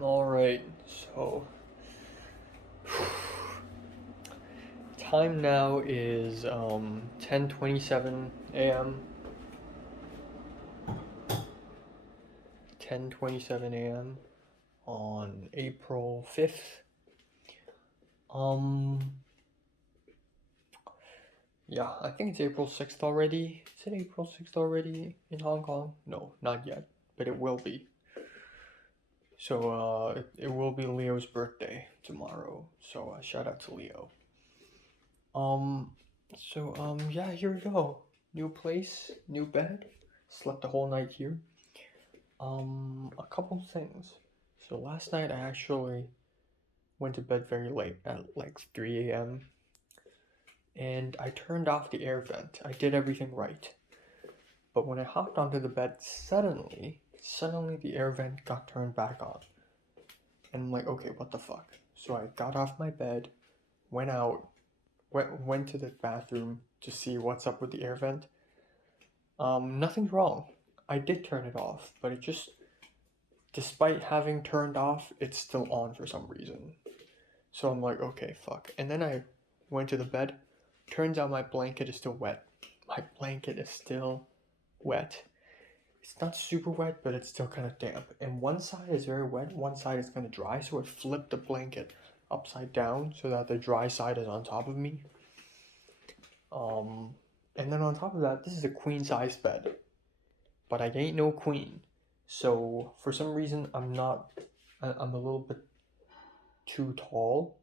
Alright, so time now is 10:27 a.m. 10:27 a.m. on April 5th. Um yeah, I think it's April 6th already. Is it April 6th already in Hong Kong? No, not yet, but it will be. So it will be Leo's birthday tomorrow. So shout out to Leo. Um, yeah, here we go. New place, new bed. Slept the whole night here. A couple things. So last night I actually went to bed very late at like 3 a.m. and I turned off the air vent. I did everything right. But when I hopped onto the bed, suddenly the air vent got turned back on. And I'm like, okay, what the fuck? So I got off my bed, went out, went to the bathroom to see what's up with the air vent. Nothing's wrong. I did turn it off, but it just, despite having turned off, it's still on for some reason. So I'm like, okay, fuck. And then I went to the bed. Turns out my blanket is still wet. My blanket is still wet. It's not super wet, but it's still kind of damp. And one side is very wet, one side is kind of dry. So I flipped the blanket upside down so that the dry side is on top of me. And then on top of that, this is a queen size bed, but I ain't no queen. So for some reason, I'm a little bit too tall.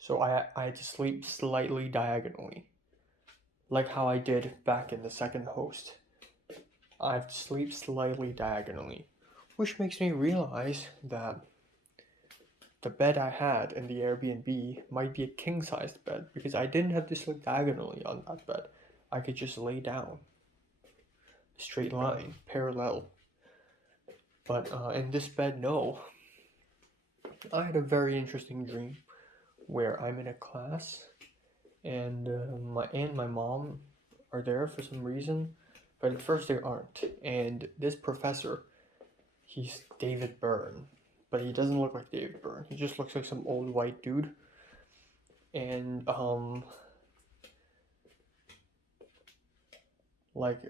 So I had to sleep slightly diagonally, like how I did back in the second host. I have to sleep slightly diagonally, which makes me realize that the bed I had in the Airbnb might be a king sized bed because I didn't have to sleep diagonally on that bed. I could just lay down, straight line, parallel. But in this bed, no. I had a very interesting dream where I'm in a class and my aunt and my mom are there for some reason, but at first they aren't. And this professor, he's David Byrne, but he doesn't look like David Byrne. He just looks like some old white dude. And like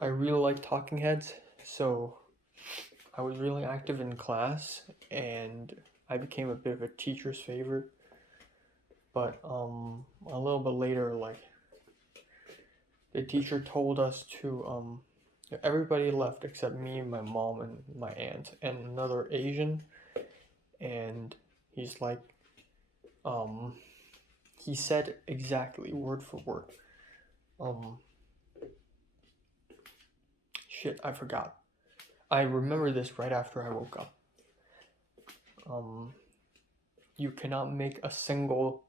I really like Talking Heads, so I was really active in class, and I became a bit of a teacher's favorite. But a little bit later, like the teacher told us to everybody left except me, my mom, and my aunt, and another Asian. And he's like, um, he said exactly word for word. Um, Shit, I forgot. I remember this right after I woke up. Um, you cannot make a single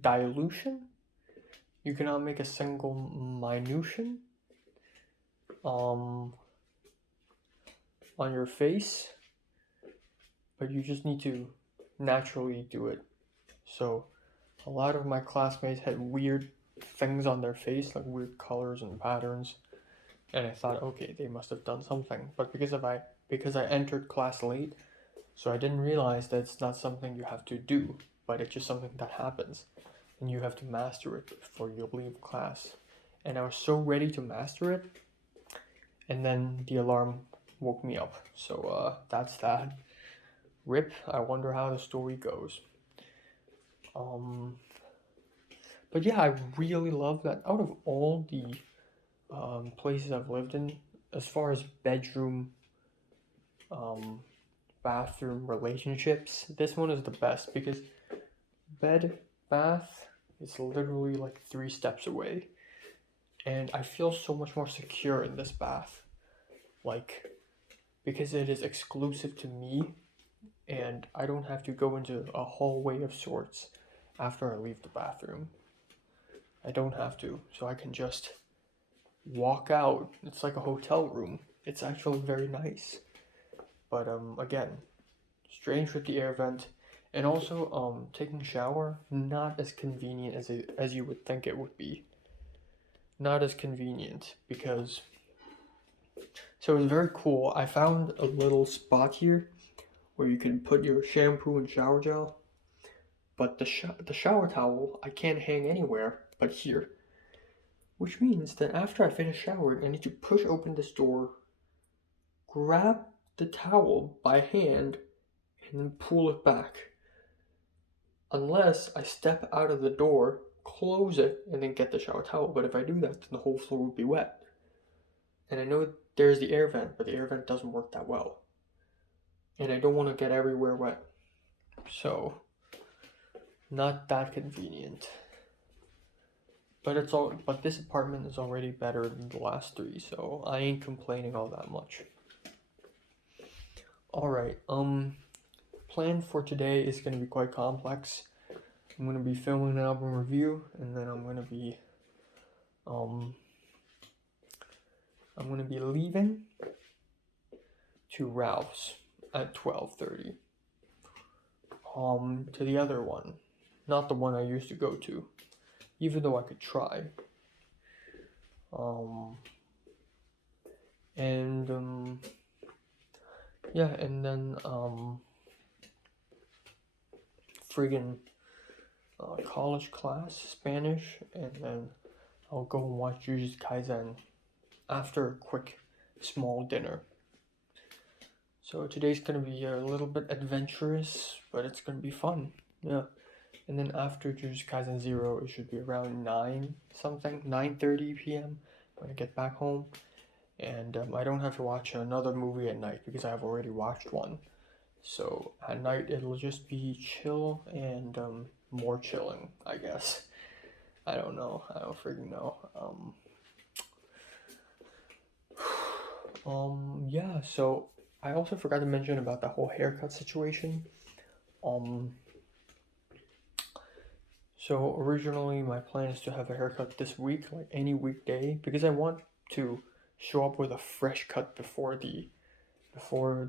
dilution. You cannot make a single minution um, on your face, but you just need to naturally do it. So a lot of my classmates had weird things on their face, like weird colors and patterns, and I thought, okay, they must have done something. But because I entered class late, so I didn't realize that it's not something you have to do, but it's just something that happens, and you have to master it before you leave class. And I was so ready to master it, and then the alarm woke me up. So that's that. Rip. I wonder how the story goes. Um, but yeah, I really love that. Out of all the places I've lived in, as far as bedroom, um, bathroom relationships, this one is the best because bed, bath is literally like 3 steps away, and I feel so much more secure in this bath, like because it is exclusive to me, and I don't have to go into a hallway of sorts after I leave the bathroom. I don't have to, so I can just walk out. It's like a hotel room. It's actually very nice. But again, strange with the air vent, and also taking shower not as convenient as you would think it would be. not as convenient because so it was very cool. I found a little spot here where you can put your shampoo and shower gel, but the shower towel I can't hang anywhere but here, which means that after I finish showering, I need to push open this door, grab the towel by hand, and then pull it back. Unless I step out of the door, close it, and then get the shower towel. But if I do that, then the whole floor would be wet. And I know there's the air vent, but the air vent doesn't work that well. And I don't want to get everywhere wet. So, not that convenient. But this apartment is already better than the last 3, so I ain't complaining all that much. Alright, plan for today is going to be quite complex. I'm going to be filming an album review, and then I'm going to be leaving to Ralph's at 12:30. To the other one, not the one I used to go to, even though I could try. Yeah, and then friggin' college class, Spanish, and then I'll go and watch Jujutsu Kaisen after a quick small dinner. So today's gonna be a little bit adventurous, but it's gonna be fun. Yeah. And then after Jujutsu Kaisen 0, it should be around 9:30 p.m. when I get back home. And I don't have to watch another movie at night because I've already watched one. So at night it'll just be chill and more chilling, I guess. I don't know. I don't freaking know. Yeah, so I also forgot to mention about the whole haircut situation. So originally my plan is to have a haircut this week, like any weekday, because I want to show up with a fresh cut before the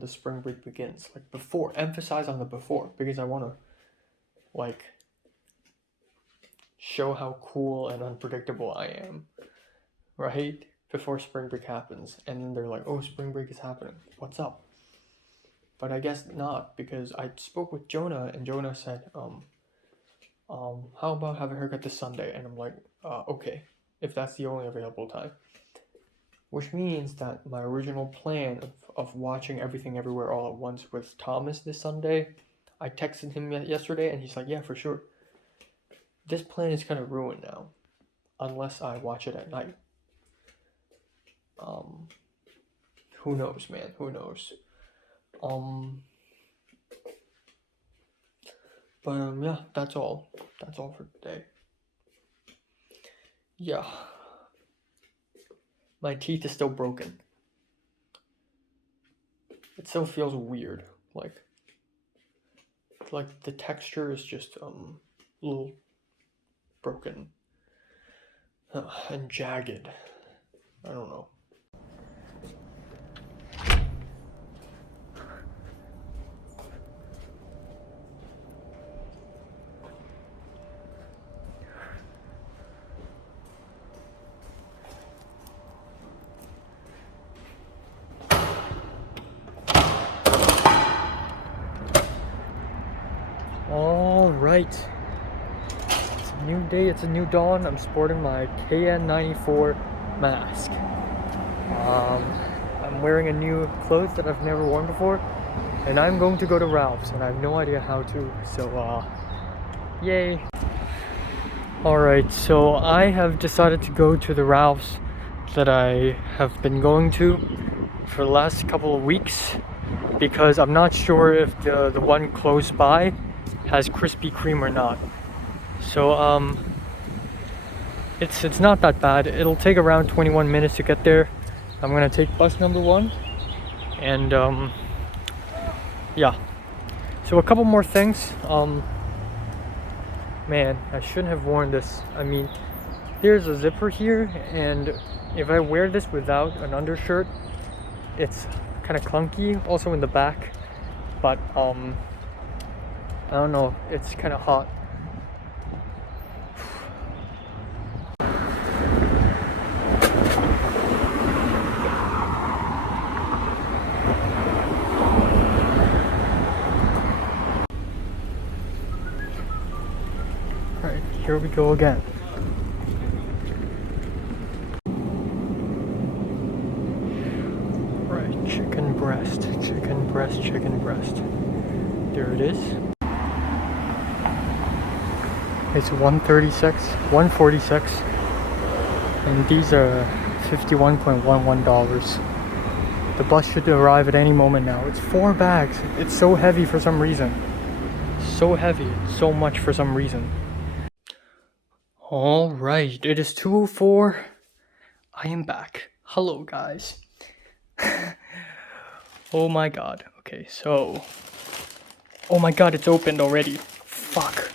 spring break begins. Like before, emphasize on the before, because I want to like show how cool and unpredictable I am, right? Before spring break happens, and then they're like, oh, spring break is happening, what's up? But I guess not, because I spoke with Jonah, and Jonah said, how about have a haircut this Sunday? And I'm like, okay, if that's the only available time. Which means that my original plan of watching Everything Everywhere All at Once with Thomas this Sunday, I texted him yesterday, and he's like, yeah, for sure. This plan is kind of ruined now, unless I watch it at night. Who knows, man? Who knows? But yeah, that's all. That's all for today. Yeah. My teeth is still broken. It still feels weird. Like the texture is just a little broken and jagged. I don't know. All right. It's a new day. It's a new dawn. I'm sporting my KN94 mask. I'm wearing a new clothes that I've never worn before, and I'm going to go to Ralph's, and I have no idea how to. So, yay! All right. So I have decided to go to the Ralph's that I have been going to for the last couple of weeks, because I'm not sure if the one close by has Krispy Kreme or not. So it's not that bad. It'll take around 21 minutes to get there. I'm gonna take bus number 1, and yeah. So a couple more things. Man, I shouldn't have worn this. I mean, there's a zipper here, and if I wear this without an undershirt, it's kind of clunky. Also in the back, but I don't know. It's kind of hot. here we go again. Right, chicken breast, chicken breast, chicken breast. There it is. It's 146, and these are $51.11. The bus should arrive at any moment now. It's 4 bags. It's so heavy for some reason. So heavy, so much for some reason. All right, it is 2:04. I am back. Hello, guys. Oh my god. Okay, so... Oh my god, it's opened already. Fuck.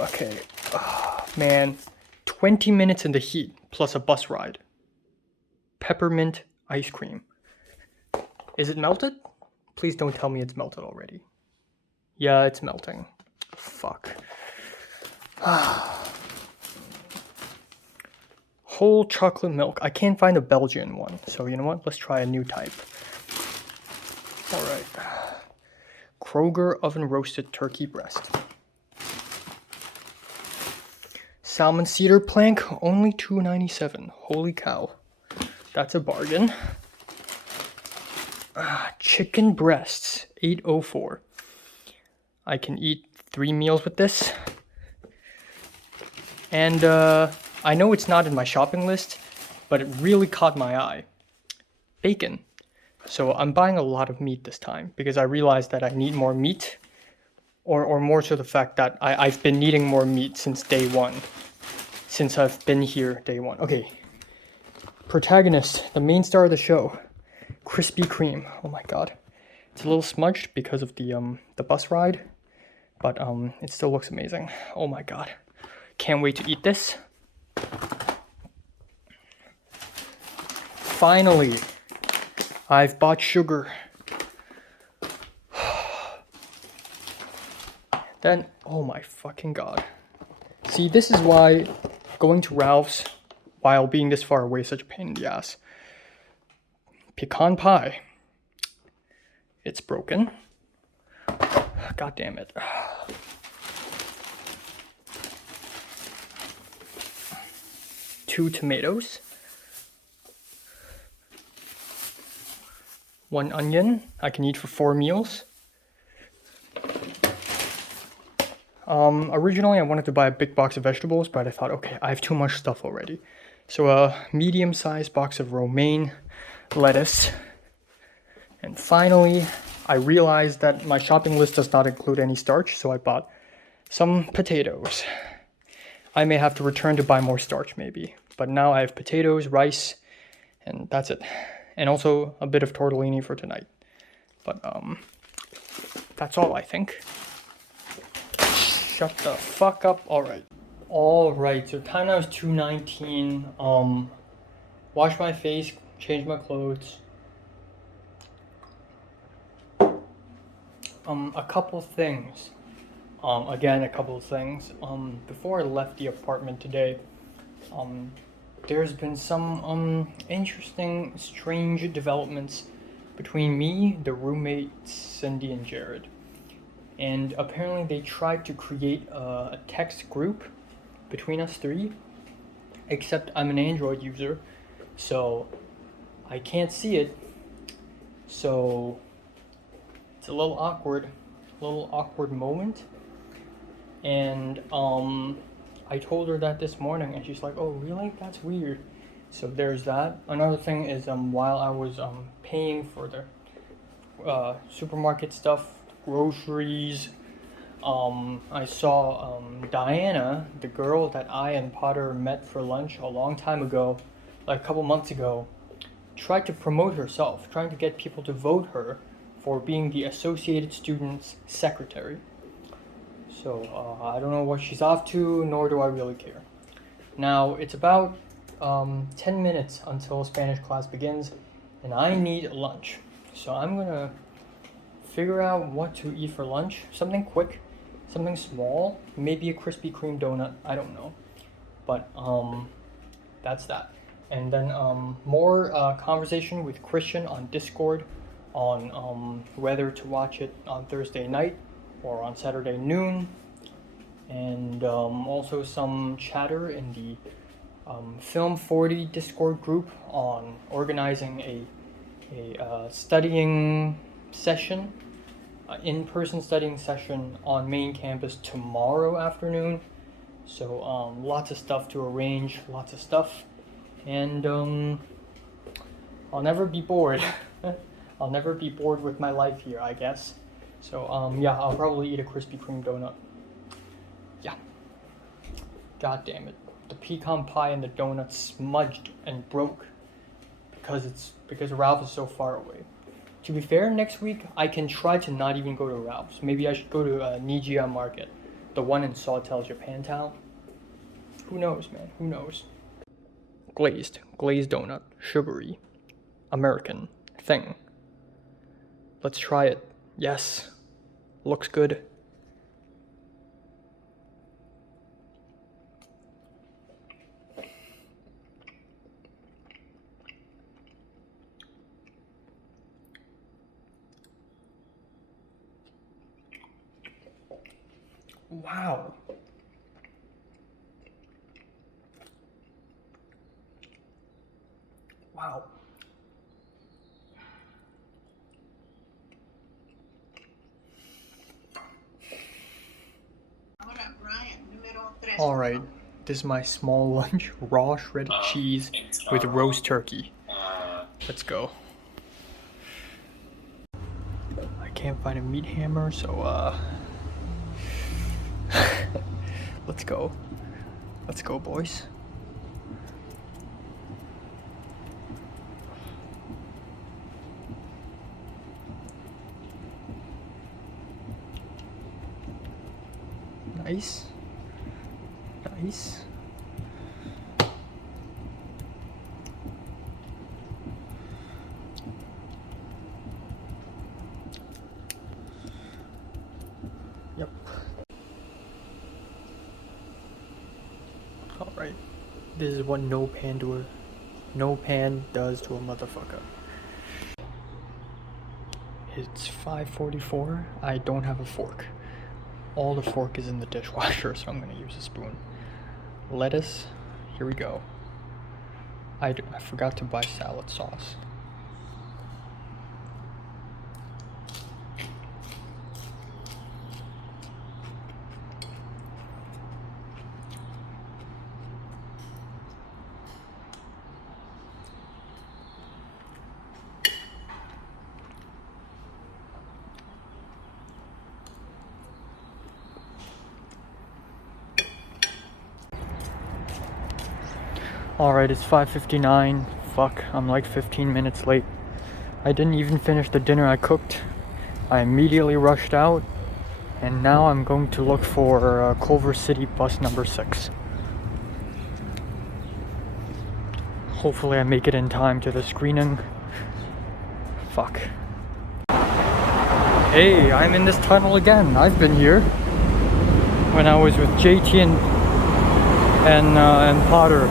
Okay. Oh, man. 20 minutes in the heat, plus a bus ride. Peppermint ice cream. Is it melted? Please don't tell me it's melted already. Yeah, it's melting. Fuck. Whole chocolate milk. I can't find a Belgian one, so you know what? Let's try a new type. Alright. Kroger oven roasted turkey breast. Salmon cedar plank, only $2.97. Holy cow. That's a bargain. Chicken breasts, $8.04. I can eat 3 meals with this. And I know it's not in my shopping list, but it really caught my eye. Bacon. So I'm buying a lot of meat this time because I realized that I need more meat, or more so the fact that I've been needing more meat since day one. Since I've been here day one. Okay. Protagonist, the main star of the show. Krispy Kreme. Oh my god. It's a little smudged because of the bus ride, but it still looks amazing. Oh my god. Can't wait to eat this. Finally, I've bought sugar. Then, oh my fucking god. See, this is why going to Ralph's while being this far away is such a pain in the ass. Pecan pie. It's broken. God damn it. Two tomatoes. 1 onion. I can eat for 4 meals. Originally I wanted to buy a big box of vegetables, but I thought, okay, I have too much stuff already. So a medium-sized box of romaine lettuce. And finally, I realized that my shopping list does not include any starch, so I bought some potatoes. I may have to return to buy more starch maybe, but now I have potatoes, rice, and that's it. And also a bit of tortellini for tonight. But that's all, I think. Shut the fuck up. Alright, so time now is 2:19. Wash my face, change my clothes. A couple things. Before I left the apartment today, there's been some interesting, strange developments between me, the roommates, Cindy and Jared. And apparently they tried to create a text group between us 3, except I'm an Android user, so I can't see it. So it's a little awkward moment. And I told her that this morning, and she's like, "Oh, really? That's weird." So there's that. Another thing is, while I was paying for the supermarket stuff, groceries, I saw Diana, the girl that I and Potter met for lunch a long time ago, like a couple months ago, tried to promote herself, trying to get people to vote her for being the Associated Students Secretary. So I don't know what she's off to, nor do I really care. Now, it's about 10 minutes until Spanish class begins, and I need lunch. So I'm gonna figure out what to eat for lunch. Something quick, something small, maybe a Krispy Kreme donut, I don't know. But that's that. And then more conversation with Christian on Discord on whether to watch it on Thursday night or on Saturday noon. and also some chatter in the Film 40 Discord group on organizing a studying session, in-person studying session on main campus tomorrow afternoon. So lots of stuff to arrange, lots of stuff, and I'll never be bored. I'll never be bored with my life here, I guess. So yeah, I'll probably eat a Krispy Kreme donut. Yeah. God damn it. The pecan pie and the donut smudged and broke because Ralph is so far away. To be fair, next week I can try to not even go to Ralph's. Maybe I should go to Nijiya Market, the one in Sawtell, Japantown. Who knows, man? Who knows? Glazed donut, sugary, American thing. Let's try it. Yes, looks good. Wow. Wow. Alright, this is my small lunch, raw shredded cheese with roast turkey. Let's go. I can't find a meat hammer, so let's go. Let's go, boys. Nice. Nice. Yep. Alright. This is what no pan does to a motherfucker. It's 5:44. I don't have a fork. All the fork is in the dishwasher, so I'm gonna use a spoon. Lettuce, here we go. I forgot to buy salad sauce. Alright, it's 5:59. Fuck, I'm like 15 minutes late. I didn't even finish the dinner I cooked. I immediately rushed out, and now I'm going to look for Culver City bus number 6. Hopefully I make it in time to the screening. Fuck. Hey, I'm in this tunnel again. I've been here when I was with JT and Potter.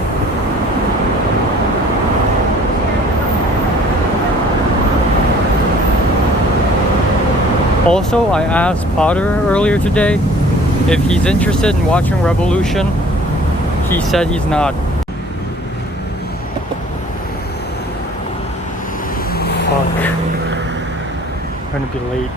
Also, I asked Potter earlier today if he's interested in watching Revolution. He said he's not. Fuck. I'm gonna be late.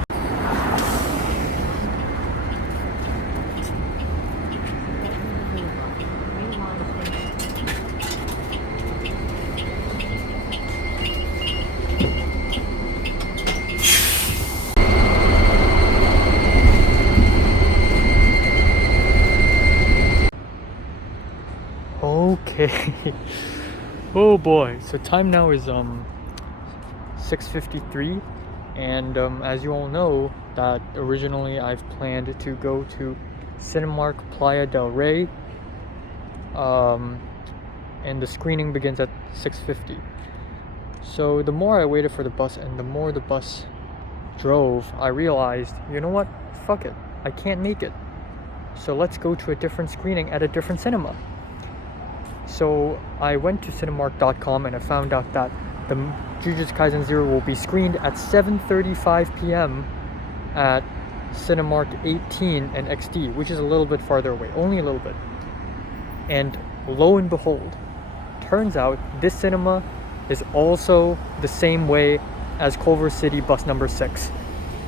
Okay. Oh boy. So time now is 6:53, and as you all know, that originally I've planned to go to Cinemark Playa del Rey, and the screening begins at 6:50. So the more I waited for the bus and the more the bus drove, I realized, you know what? Fuck it. I can't make it. So let's go to a different screening at a different cinema. So I went to Cinemark.com and I found out that the Jujutsu Kaisen 0 will be screened at 7:35 p.m. at Cinemark 18 and XD, which is a little bit farther away, only a little bit. And lo and behold, turns out this cinema is also the same way as Culver City bus number 6.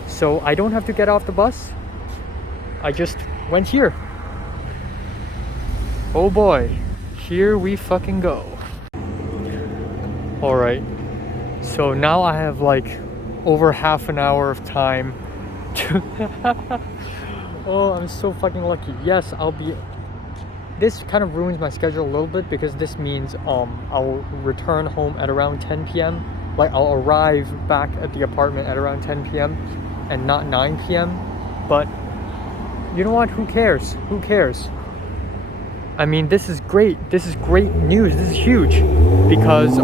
So I don't have to get off the bus. I just went here. Oh boy, here we fucking go. Alright, so now I have like over half an hour of time to oh, I'm so fucking lucky. Yes, this kind of ruins my schedule a little bit because this means I'll return home at around 10 p.m. Like I'll arrive back at the apartment at around 10 p.m. and not 9 p.m. But you know what? Who cares? Who cares? I mean, this is great. This is great news. This is huge because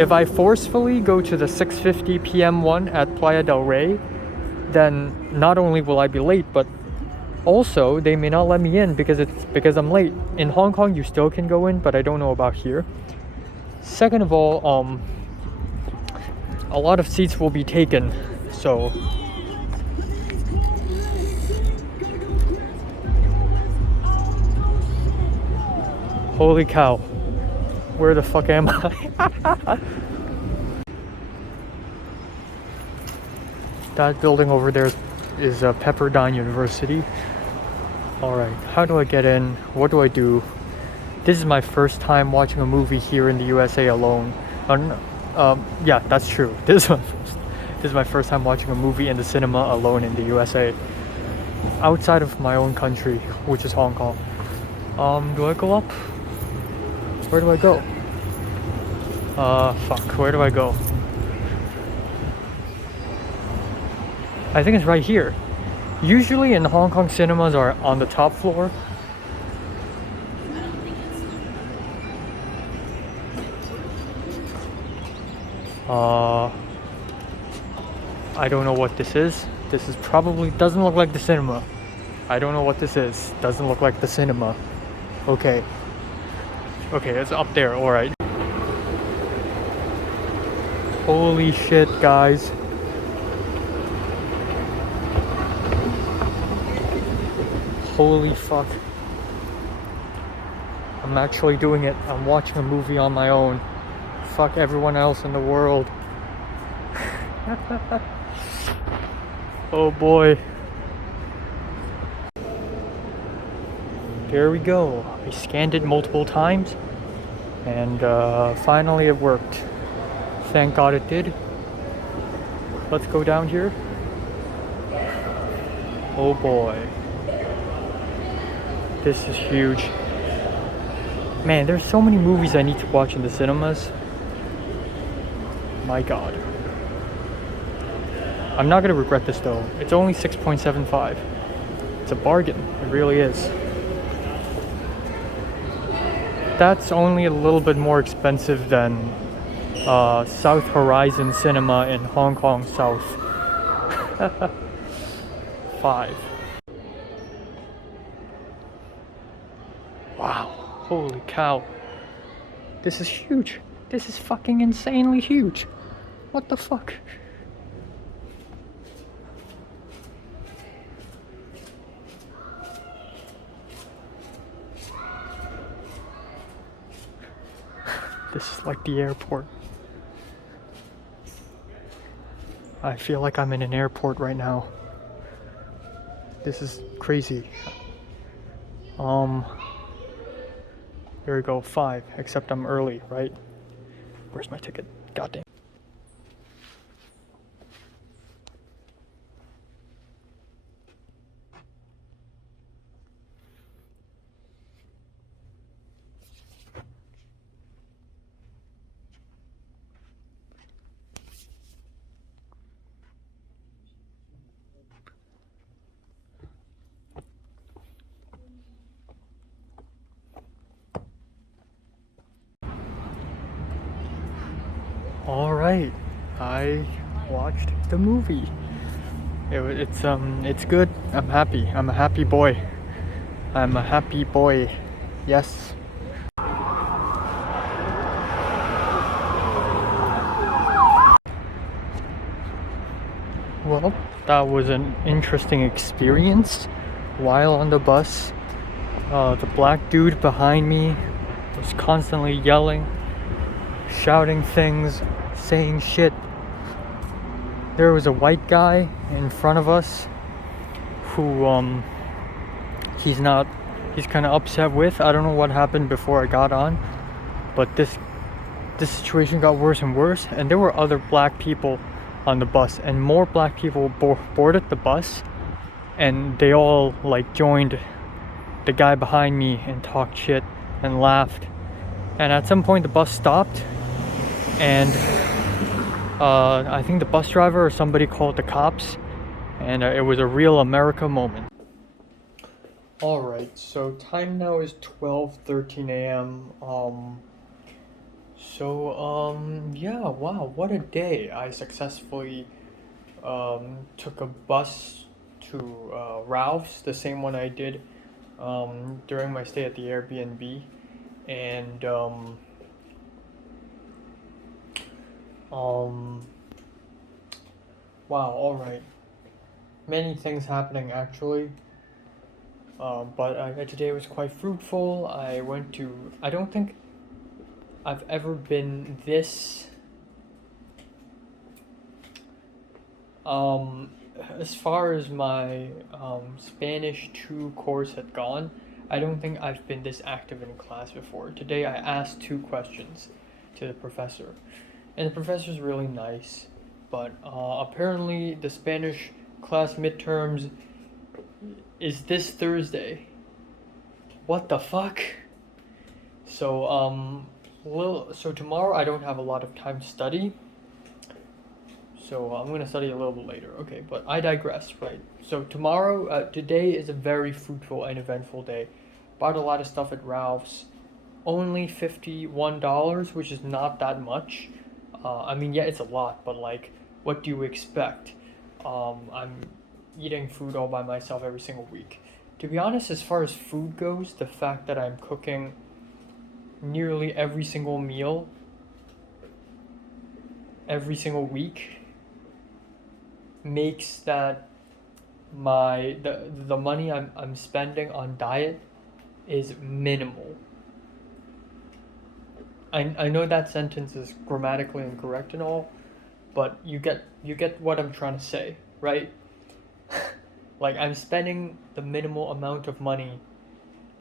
if I forcefully go to the 6:50 p.m. one at Playa del Rey, then not only will I be late, but also they may not let me in because I'm late. In Hong Kong, you still can go in, but I don't know about here. Second of all, a lot of seats will be taken, so holy cow, where the fuck am I? That building over there is Pepperdine University. Alright, how do I get in? What do I do? This is my first time watching a movie here in the USA alone. Yeah, that's true. This is my first time watching a movie in the cinema alone in the USA. Outside of my own country, which is Hong Kong. Do I go up? Where do I go? Fuck, where do I go? I think it's right here. Usually in Hong Kong, cinemas are on the top floor. I don't know what this is. This is probably doesn't look like the cinema. I don't know what this is. Doesn't look like the cinema. Okay. Okay, it's up there, alright. Holy shit, guys. Holy fuck. I'm actually doing it. I'm watching a movie on my own. Fuck everyone else in the world. Oh boy. There we go. I scanned it multiple times and finally it worked. Thank God it did. Let's go down here. Oh boy. This is huge. Man, there's so many movies I need to watch in the cinemas. My God. I'm not gonna regret this though. It's only 6.75. It's a bargain. It really is. That's only a little bit more expensive than South Horizon Cinema in Hong Kong South. 5. Wow, holy cow. This is huge. This is fucking insanely huge. What the fuck? This is like the airport. I feel like I'm in an airport right now. This is crazy. There we go, 5, except I'm early, right? Where's my ticket? Goddamn. All right, I watched the movie. It's good. I'm happy. I'm a happy boy. I'm a happy boy. Yes. that was an interesting experience while on the bus. The black dude behind me was constantly yelling, shouting things, saying shit. There was a white guy in front of us who he's kind of upset with. I don't know what happened before I got on, but this situation got worse and worse, and there were other black people on the bus, and more black people boarded the bus, and they all like joined the guy behind me and talked shit and laughed. And at some point the bus stopped, and I think the bus driver or somebody called the cops, and it was a real America moment. Alright, so time now is 12:13 a.m. Yeah, wow, what a day. I successfully took a bus to Ralph's, the same one I did during my stay at the Airbnb. And wow, alright. Many things happening actually. But today was quite fruitful. I don't think I've ever been this as far as my Spanish 2 course had gone, I don't think I've been this active in class before. Today I asked 2 questions to the professor, and the professor's really nice, but apparently the Spanish class midterms is this Thursday. What the fuck? So so tomorrow I don't have a lot of time to study, so I'm gonna study a little bit later. Okay, but I digress, right? So today is a very fruitful and eventful day. Bought a lot of stuff at Ralph's. Only $51, which is not that much. I mean, yeah, it's a lot, but like, what do you expect? I'm eating food all by myself every single week. To be honest, as far as food goes, the fact that I'm cooking nearly every single meal every single week makes that the money I'm spending on diet is minimal. I know that sentence is grammatically incorrect and all, but you get what I'm trying to say, right? Like, I'm spending the minimal amount of money.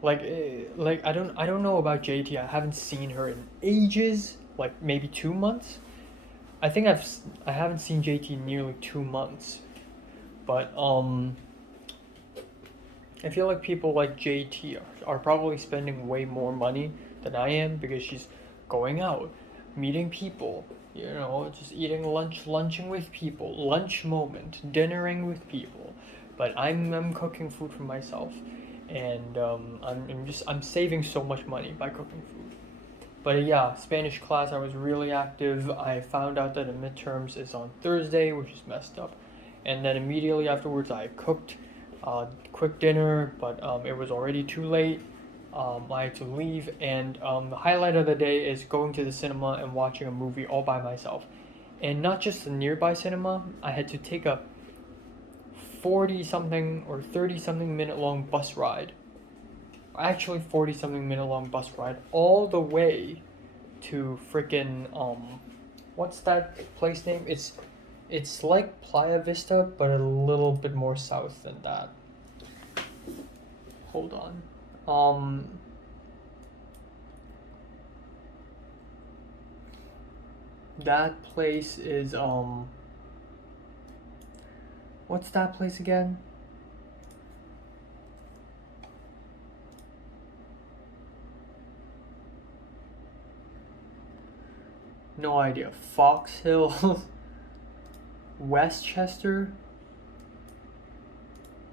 Like I don't know about JT. I haven't seen her in ages, like maybe 2 months. I think I haven't seen JT in nearly 2 months. But I feel like people like JT are probably spending way more money than I am, because she's going out, meeting people, just eating lunching with people, lunch moment, dinnering with people. But I'm cooking food for myself, and I'm saving so much money by cooking food. But yeah, Spanish class, I was really active. I found out that the midterms is on Thursday, which is messed up. And then immediately afterwards, I cooked quick dinner, but it was already too late. I had to leave, and the highlight of the day is going to the cinema and watching a movie all by myself. And not just a nearby cinema, I had to take a 40-something or 30-something minute long bus ride. Actually, 40-something minute long bus ride all the way to freaking what's that place name? It's like Playa Vista, but a little bit more south than that. Hold on. That place is what's that place again? No idea. Fox Hill. Westchester?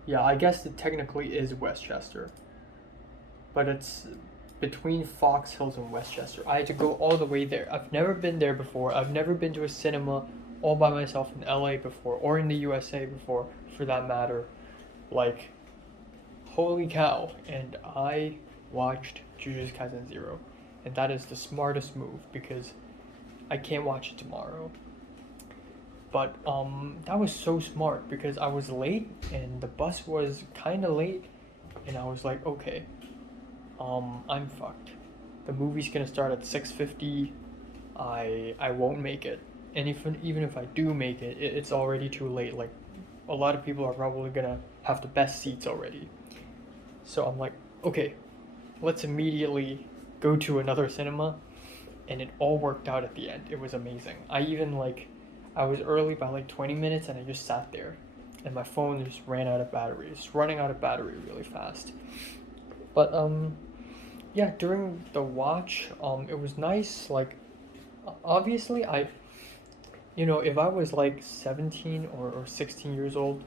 Yeah, I guess it technically is Westchester. But it's between Fox Hills and Westchester. I had to go all the way there. I've never been there before. I've never been to a cinema all by myself in LA before, or in the USA before, for that matter. Like, holy cow. And I watched Jujutsu Kaisen 0. And that is the smartest move, because I can't watch it tomorrow. But that was so smart because I was late and the bus was kind of late, and I was like, okay, I'm fucked. The movie's gonna start at 6:50. I won't make it, and even if I do make it, it's already too late. Like, a lot of people are probably gonna have the best seats already. So I'm like, okay, let's immediately go to another cinema, and it all worked out at the end. It was amazing. I was early by like 20 minutes, and I just sat there, and my phone just ran out of battery. It's running out of battery really fast. But yeah, during the watch, it was nice. Like, obviously, if I was like 17 or 16 years old,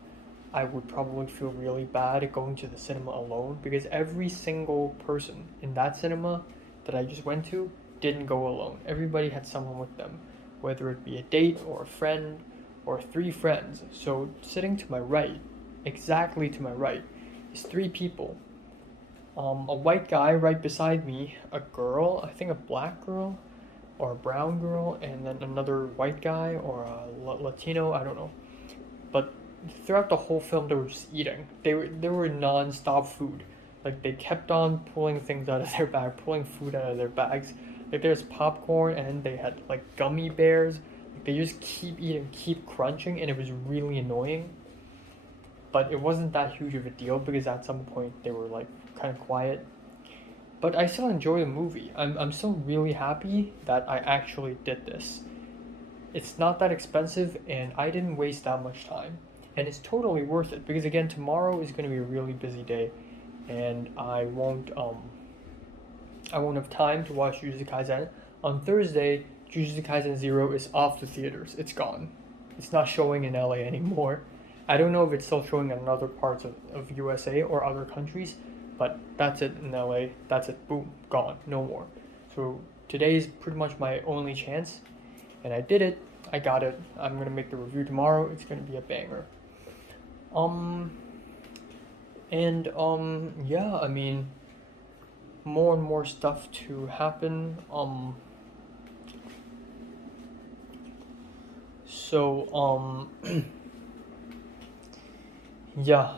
I would probably feel really bad going to the cinema alone because every single person in that cinema that I just went to didn't go alone. Everybody had someone with them, whether it be a date or a friend or three friends. So sitting to my right, exactly to my right, is three people. A white guy right beside me, a girl, I think a black girl or a brown girl, and then another white guy or a Latino, I don't know. But throughout the whole film, they were just eating. They were non-stop food. Like, they kept on pulling things out of their bag, pulling food out of their bags. Like, there's popcorn, and they had like gummy bears. Like, they just keep eating, keep crunching, and it was really annoying. But it wasn't that huge of a deal because at some point they were like kind of quiet. But I still enjoy the movie. I'm still really happy that I actually did this. It's not that expensive, and I didn't waste that much time. And it's totally worth it because again, tomorrow is going to be a really busy day, and I won't have time to watch Jujutsu Kaisen. On Thursday, Jujutsu Kaisen Zero is off the theaters. It's gone. It's not showing in LA anymore. I don't know if it's still showing in other parts of USA or other countries, but that's it in LA. That's it. Boom. Gone. No more. So today is pretty much my only chance, and I did it. I got it. I'm going to make the review tomorrow. It's going to be a banger. Yeah, I mean, more and more stuff to happen. So, yeah,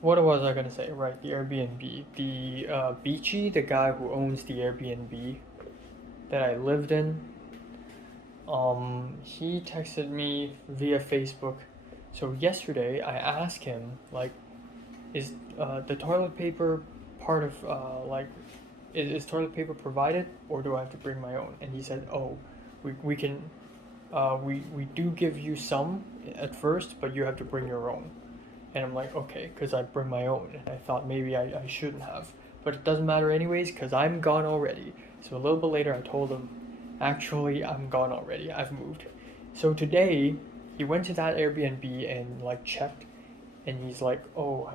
what was I gonna say? Right, the Airbnb. The Beachy, the guy who owns the Airbnb that I lived in, he texted me via Facebook. So yesterday, I asked him, like, is the toilet paper part of is toilet paper provided, or do I have to bring my own? And he said, oh, we can we do give you some at first, but you have to bring your own. And I'm like, okay, because I bring my own. And I thought maybe I shouldn't have, but it doesn't matter anyways because I'm gone already. So a little bit later, I told him, actually, I'm gone already. I've moved. So today, he went to that Airbnb and like checked, and he's like, oh,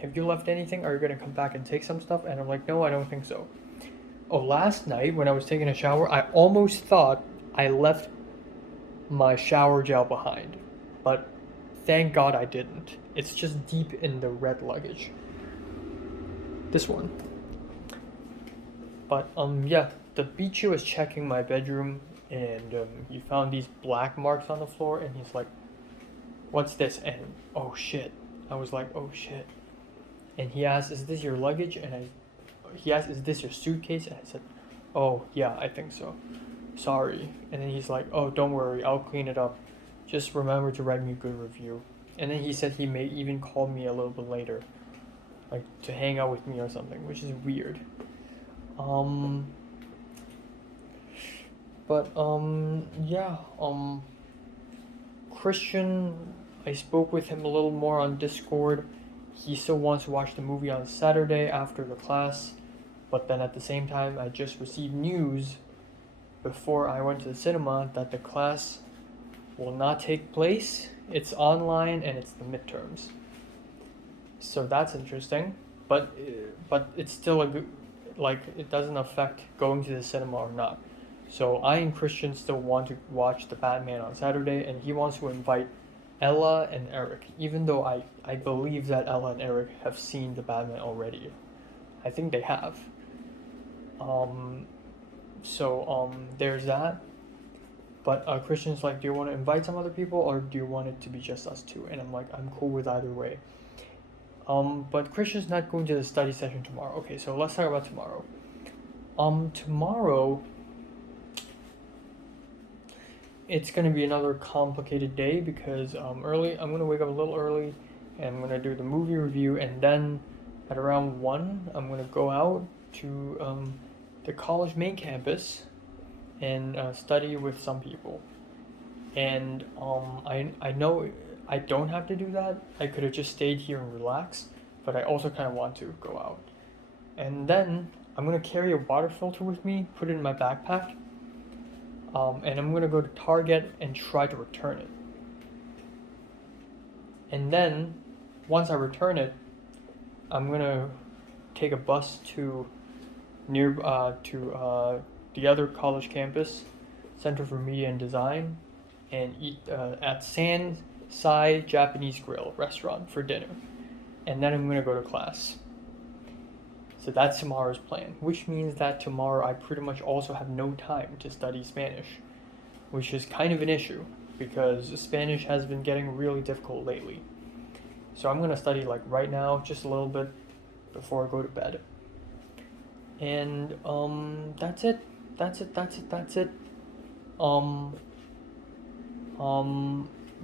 have you left anything? Are you gonna come back and take some stuff? And I'm like, no, I don't think so. Oh, last night when I was taking a shower, I almost thought I left my shower gel behind, but thank God I didn't. It's just deep in the red luggage. This one. But yeah, the Bichu was checking my bedroom, and he found these black marks on the floor, and he's like, what's this? And oh shit. I was like, oh shit. And he asked, is this your luggage? And he asked, is this your suitcase? And I said, oh yeah, I think so. Sorry. And then he's like, oh, don't worry, I'll clean it up. Just remember to write me a good review. And then he said he may even call me a little bit later, like to hang out with me or something, which is weird. But yeah, Christian, I spoke with him a little more on Discord. He still wants to watch the movie on Saturday after the class, but then at the same time, I just received news before I went to the cinema that the class will not take place. It's online and it's the midterms. So that's interesting, but it's still a good, like, it doesn't affect going to the cinema or not. So I and Christian still want to watch the Batman on Saturday, and he wants to invite Ella and Eric, even though I believe that Ella and Eric have seen the Batman already. I think they have. So there's that. But Christian's like, do you want to invite some other people or do you want it to be just us two? And I'm like, I'm cool with either way. But Christian's not going to the study session tomorrow. Okay, so let's talk about tomorrow. Tomorrow, it's gonna be another complicated day because I'm gonna wake up a little early, and I'm gonna do the movie review, and then at around 1, I'm gonna go out to the college main campus and study with some people. And I know I don't have to do that. I could have just stayed here and relaxed, but I also kind of want to go out. And then I'm gonna carry a water filter with me, put it in my backpack, and I'm gonna go to Target and try to return it. And then once I return it, I'm gonna take a bus to the other college campus, Center for Media and Design, and eat at Sansai Japanese Grill restaurant for dinner. And then I'm gonna go to class. So that's tomorrow's plan, which means that tomorrow I pretty much also have no time to study Spanish, which is kind of an issue because Spanish has been getting really difficult lately. So I'm gonna study like right now, just a little bit before I go to bed. And that's it.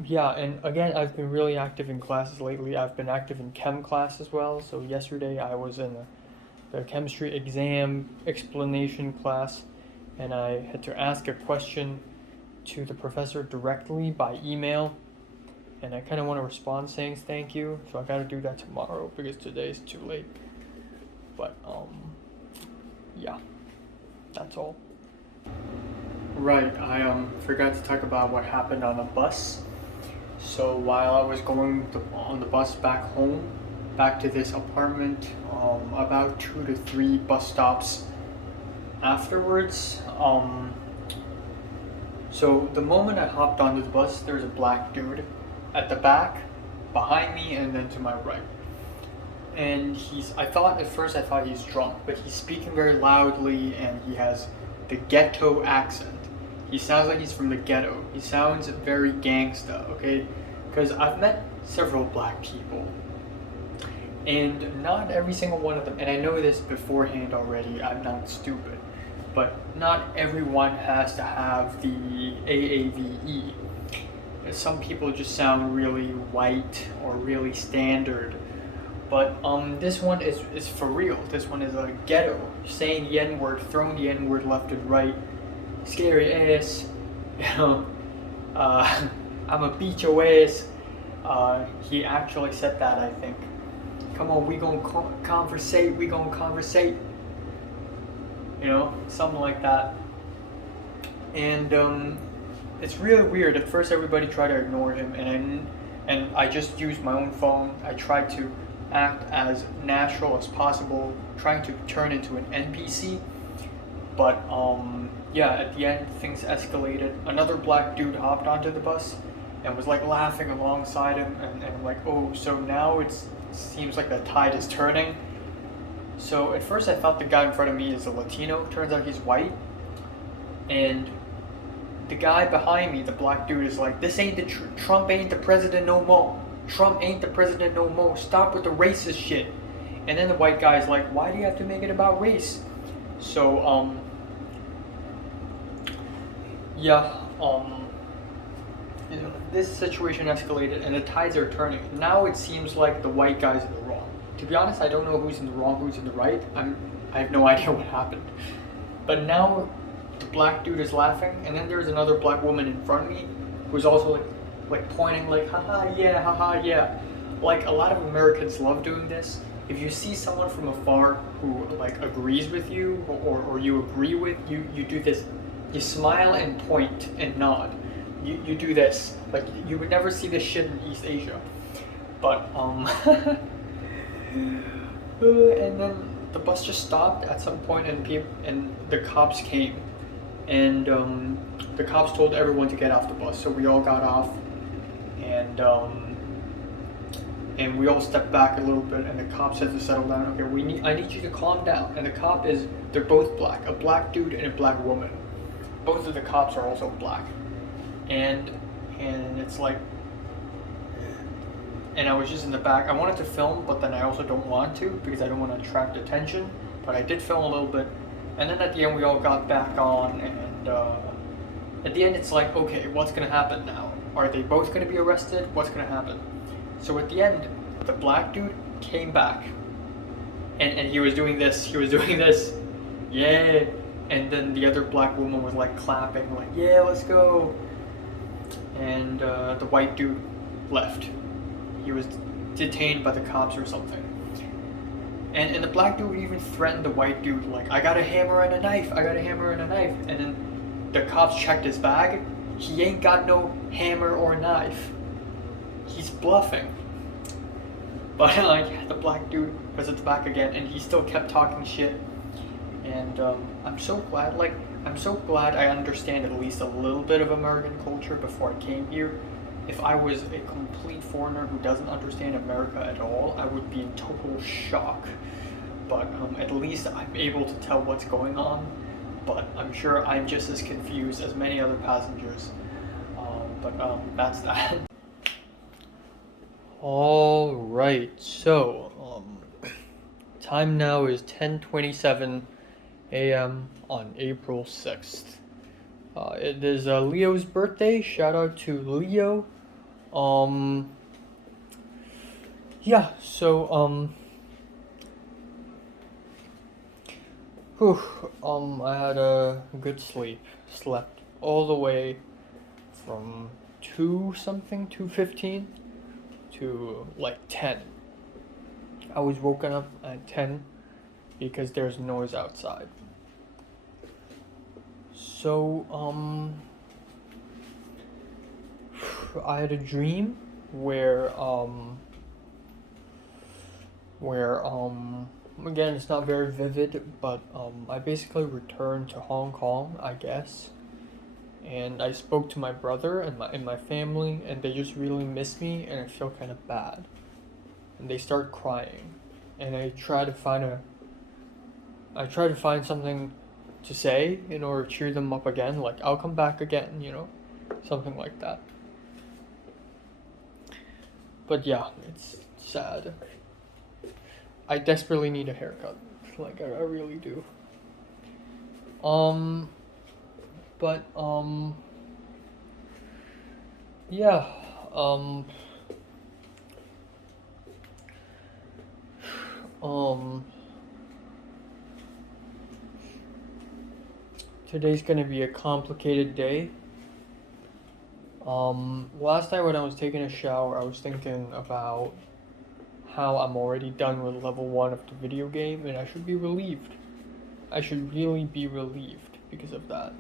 Yeah, and again, I've been really active in classes lately. I've been active in chem class as well. So yesterday I was in the chemistry exam explanation class, and I had to ask a question to the professor directly by email, and I kind of want to respond saying thank you, so I got to do that tomorrow because today is too late. But yeah, that's all. Right, I forgot to talk about what happened on the bus. So while I was going on the bus back home, back to this apartment, about 2 to 3 bus stops afterwards, so the moment I hopped onto the bus, there was a black dude at the back, behind me, and then to my right. And at first I thought he's drunk, but he's speaking very loudly and he has the ghetto accent. He sounds like he's from the ghetto. He sounds very gangsta, okay? Because I've met several black people, and not every single one of them, and I know this beforehand already, I'm not stupid, but not everyone has to have the AAVE. Some people just sound really white or really standard, but this one is for real. This one is a ghetto, saying the N-word, throwing the N-word left and right, scary ass, I'ma beat your ass. He actually said that, I think. Come on, we gonna conversate, something like that. And it's really weird. At first everybody tried to ignore him, and I just used my own phone. I tried to act as natural as possible, trying to turn into an NPC, but yeah, at the end things escalated. Another black dude hopped onto the bus and was like laughing alongside him, and I'm like, oh, so now it seems like the tide is turning. So at first I thought the guy in front of me is a Latino. Turns out he's white. And the guy behind me, the black dude, is like, this ain't Trump ain't the president no more. Trump ain't the president no more. Stop with the racist shit. And then the white guy's like, why do you have to make it about race? So yeah, this situation escalated and the tides are turning. Now it seems like the white guy's in the wrong. To be honest, I don't know who's in the wrong, who's in the right. I have no idea what happened. But now the black dude is laughing, and then there's another black woman in front of me who's also like pointing like, haha yeah. Like, a lot of Americans love doing this. If you see someone from afar who like agrees with you or you agree with, you do this. You smile and point and nod. You do this. Like, you would never see this shit in East Asia. But and then the bus just stopped at some point, and the cops came, and the cops told everyone to get off the bus. So we all got off, and we all stepped back a little bit, and the cop said to settle down. Okay, I need you to calm down. And the they're both black, a black dude and a black woman. Both of the cops are also black. and it's like, and I was just in the back. I wanted to film, but then I also don't want to because I don't want to attract attention. But I did film a little bit, and then at the end we all got back on, and at the end it's like, okay, what's gonna happen now? Are they both gonna be arrested? What's gonna happen? So at the end, the black dude came back, and he was doing this. He was doing this, yeah. And then the other black woman was like clapping, like, yeah, let's go. And the white dude left. He was detained by the cops or something. And the black dude even threatened the white dude, like, I got a hammer and a knife, I got a hammer and a knife. And then the cops checked his bag. He ain't got no hammer or knife. He's bluffing. But like, the black dude was at the back again, and he still kept talking shit. And I'm so glad, I understand at least a little bit of American culture before I came here. If I was a complete foreigner who doesn't understand America at all, I would be in total shock. But at least I'm able to tell what's going on. But I'm sure I'm just as confused as many other passengers. But that's that. All right, so time now is 10:27 a.m. on April 6th. It is Leo's birthday. Shout out to Leo. Yeah, so I had a good sleep. Slept all the way from 2:15 to like 10. I was woken up at 10 because there's noise outside. So, I had a dream where, again, it's not very vivid, but, I basically returned to Hong Kong, I guess. And I spoke to my brother and my family, and they just really miss me, and I feel kind of bad. And they start crying. And I try to find something to say in order to cheer them up again, like, I'll come back again, something like that. But yeah, it's sad. I desperately need a haircut, like, I really do. But, yeah, today's gonna be a complicated day. Last night when I was taking a shower, I was thinking about how I'm already done with level 1 of the video game, and I should be relieved. I should really be relieved because of that.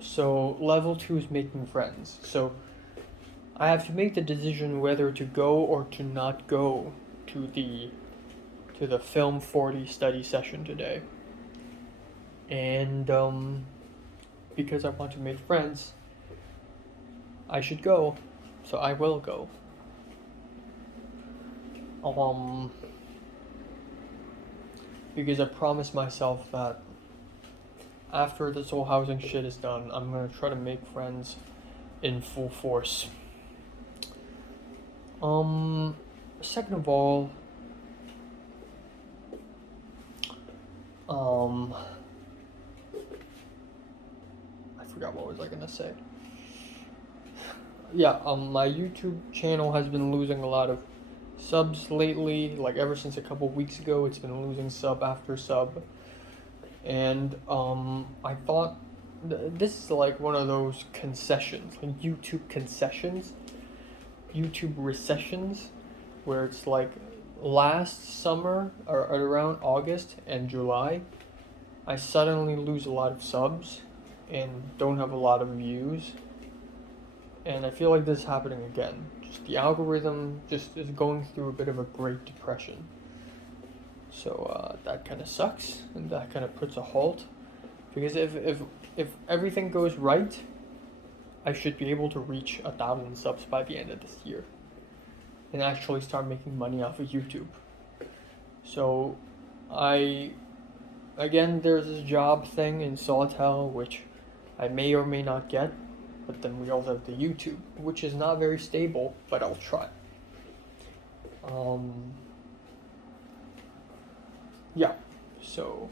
So, level 2 is making friends. So, I have to make the decision whether to go or to not go to the Film 40 study session today. And because I want to make friends, I should go. So I will go. Because I promised myself that after this whole housing shit is done, I'm gonna try to make friends in full force. Second of all, I forgot what was I gonna say. Yeah, my YouTube channel has been losing a lot of subs lately. Like ever since a couple weeks ago, it's been losing sub after sub. And I thought this is like one of those concessions, like YouTube concessions, YouTube recessions, where it's like last summer or around August and July, I suddenly lose a lot of subs and don't have a lot of views. And I feel like this is happening again. Just the algorithm just is going through a bit of a Great Depression. So that kind of sucks, and that kind of puts a halt. Because if everything goes right, I should be able to reach 1,000 subs by the end of this year, and actually start making money off of YouTube. So, again, there's this job thing in Sawtell, which I may or may not get. But then we also have the YouTube, which is not very stable, but I'll try. Yeah, so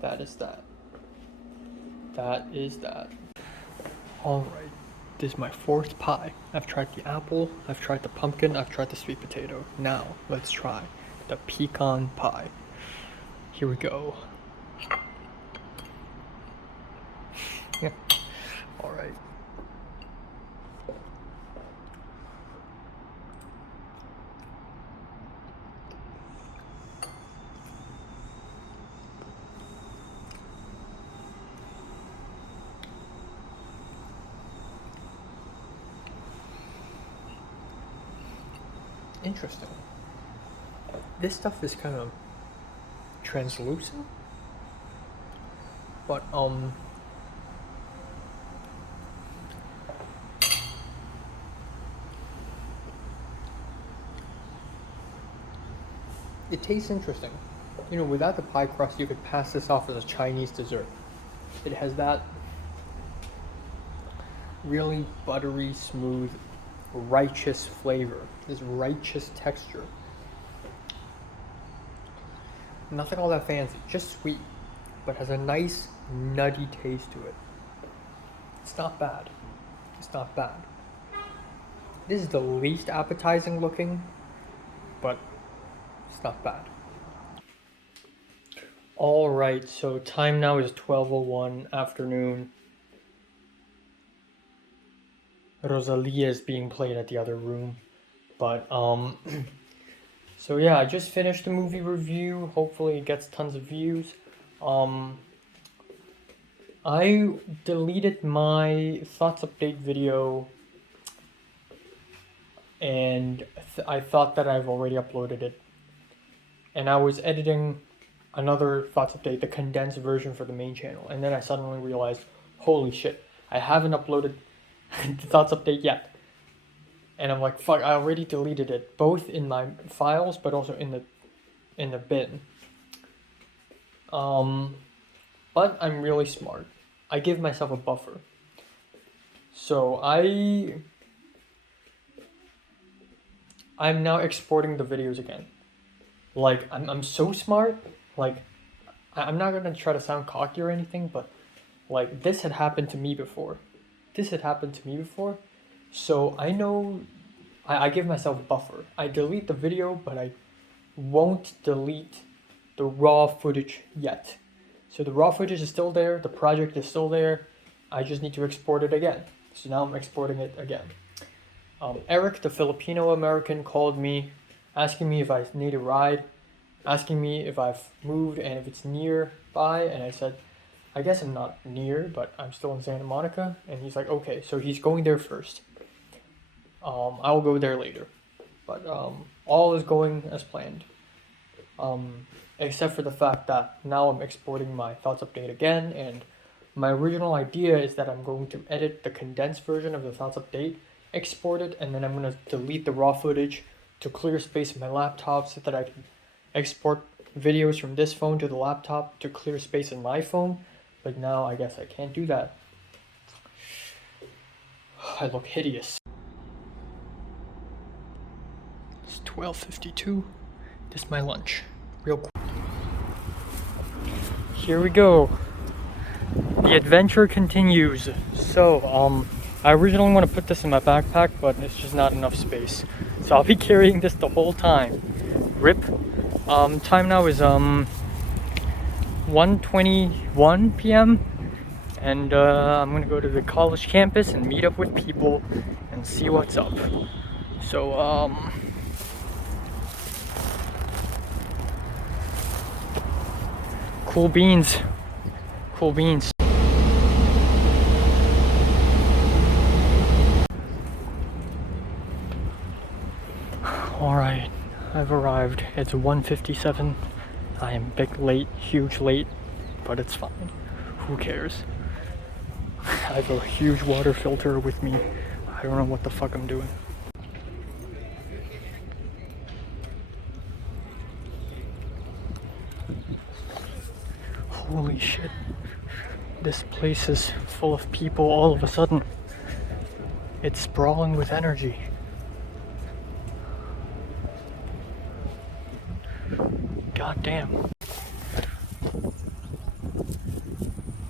that is that. That is that. Alright, this is my fourth pie. I've tried the apple, I've tried the pumpkin, I've tried the sweet potato. Now, let's try the pecan pie. Here we go. Yeah. Alright. Interesting. This stuff is kind of translucent, but it tastes interesting. You know, without the pie crust, you could pass this off as a Chinese dessert. It has that really buttery, smooth, righteous flavor, this righteous texture. Nothing all that fancy, just sweet, but has a nice nutty taste to it. It's not bad. It's not bad. This is the least appetizing looking, but it's not bad. Alright, so time now is 12:01 afternoon. Rosalia is being played at the other room. But, so yeah, I just finished the movie review. Hopefully it gets tons of views. I deleted my thoughts update video and I thought that I've already uploaded it. And I was editing another thoughts update, the condensed version for the main channel. And then I suddenly realized, holy shit, I haven't uploaded the thoughts update yet. And I'm like, fuck, I already deleted it, both in my files, but also in the bin. But I'm really smart. I give myself a buffer. So I'm now exporting the videos again. Like, I'm so smart. Like, I'm not gonna try to sound cocky or anything, but like, this had happened to me before. So I know, I give myself a buffer. I delete the video, but I won't delete the raw footage yet. So the raw footage is still there, the project is still there, I just need to export it again. So now I'm exporting it again. Eric, the Filipino-American, called me, asking me if I need a ride, asking me if I've moved and if it's nearby, and I said, I guess I'm not near, but I'm still in Santa Monica, and he's like, okay, so he's going there first. I'll go there later. But all is going as planned. Except for the fact that now I'm exporting my thoughts update again, and my original idea is that I'm going to edit the condensed version of the thoughts update, export it, and then I'm going to delete the raw footage to clear space in my laptop so that I can export videos from this phone to the laptop to clear space in my phone. But now I guess I can't do that. I look hideous. It's 12:52. This is my lunch. Real quick. Here we go. The adventure continues. So, I originally want to put this in my backpack, but it's just not enough space. So I'll be carrying this the whole time. RIP. Time now is 1:21 p.m. and I'm gonna go to the college campus and meet up with people and see what's up. So cool beans. Alright, I've arrived. It's 1:57. I am huge late, but it's fine. Who cares? I have a huge water filter with me. I don't know what the fuck I'm doing. Holy shit. This place is full of people all of a sudden. It's sprawling with energy. God damn.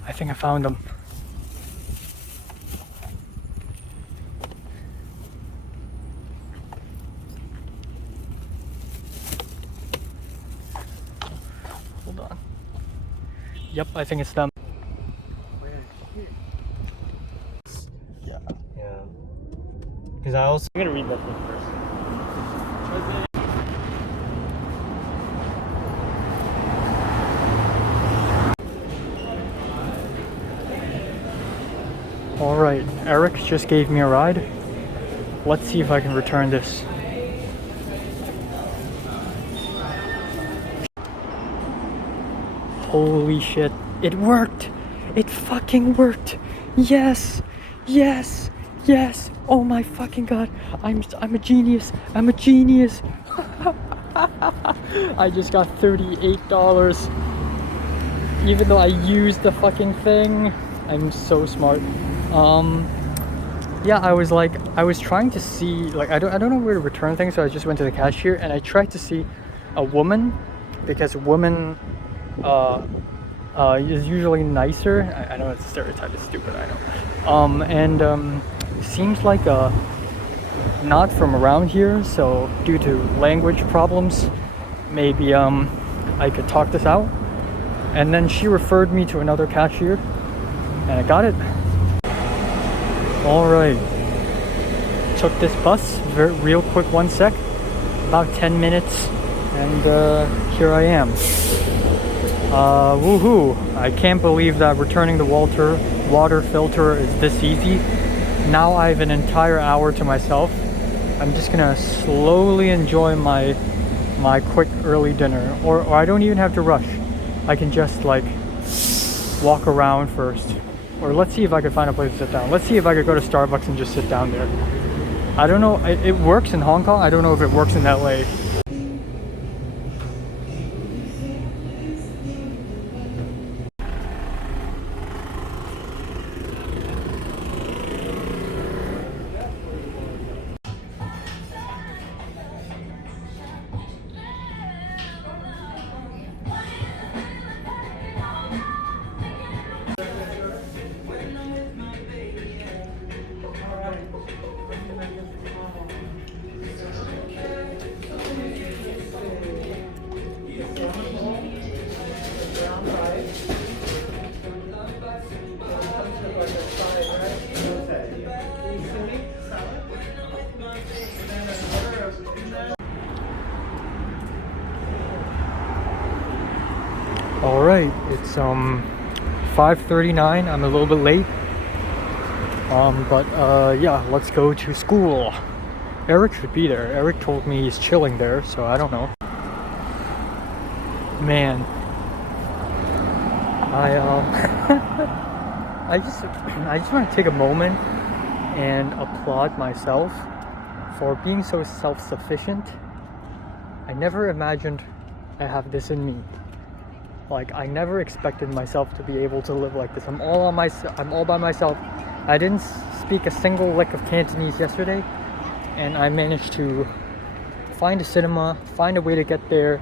I think I found them. Hold on. Yep, I think it's them. Yeah. Because I also. I'm gonna read that one first. Alright, Eric just gave me a ride. Let's see if I can return this. Holy shit, it worked! It fucking worked! Yes! Yes! Yes! Oh my fucking god! I'm a genius! I'm a genius! I just got $38. Even though I used the fucking thing. I'm so smart. Yeah, I was trying to see, like, I don't know where to return things, so I just went to the cashier and I tried to see a woman, because women is usually nicer. I know it's a stereotype, it's stupid, I know. Seems like not from around here, so due to language problems, maybe I could talk this out. And then she referred me to another cashier, and I got it. Alright. Took this bus, real quick, 1 sec. About 10 minutes, and here I am. Woohoo! I can't believe that returning the water filter is this easy. Now I have an entire hour to myself. I'm just gonna slowly enjoy my quick early dinner. Or I don't even have to rush. I can just like walk around first. Or let's see if I can find a place to sit down. Let's see if I could go to Starbucks and just sit down there. I don't know, it works in Hong Kong. I don't know if it works in LA. Alright, it's 5:39. I'm a little bit late. Yeah, let's go to school. Eric should be there. Eric told me he's chilling there, so I don't know. Man, I just want to take a moment and applaud myself for being so self-sufficient. I never imagined I have this in me. Like, I never expected myself to be able to live like this. I'm all by myself. I didn't speak a single lick of Cantonese yesterday, and I managed to find a cinema, find a way to get there,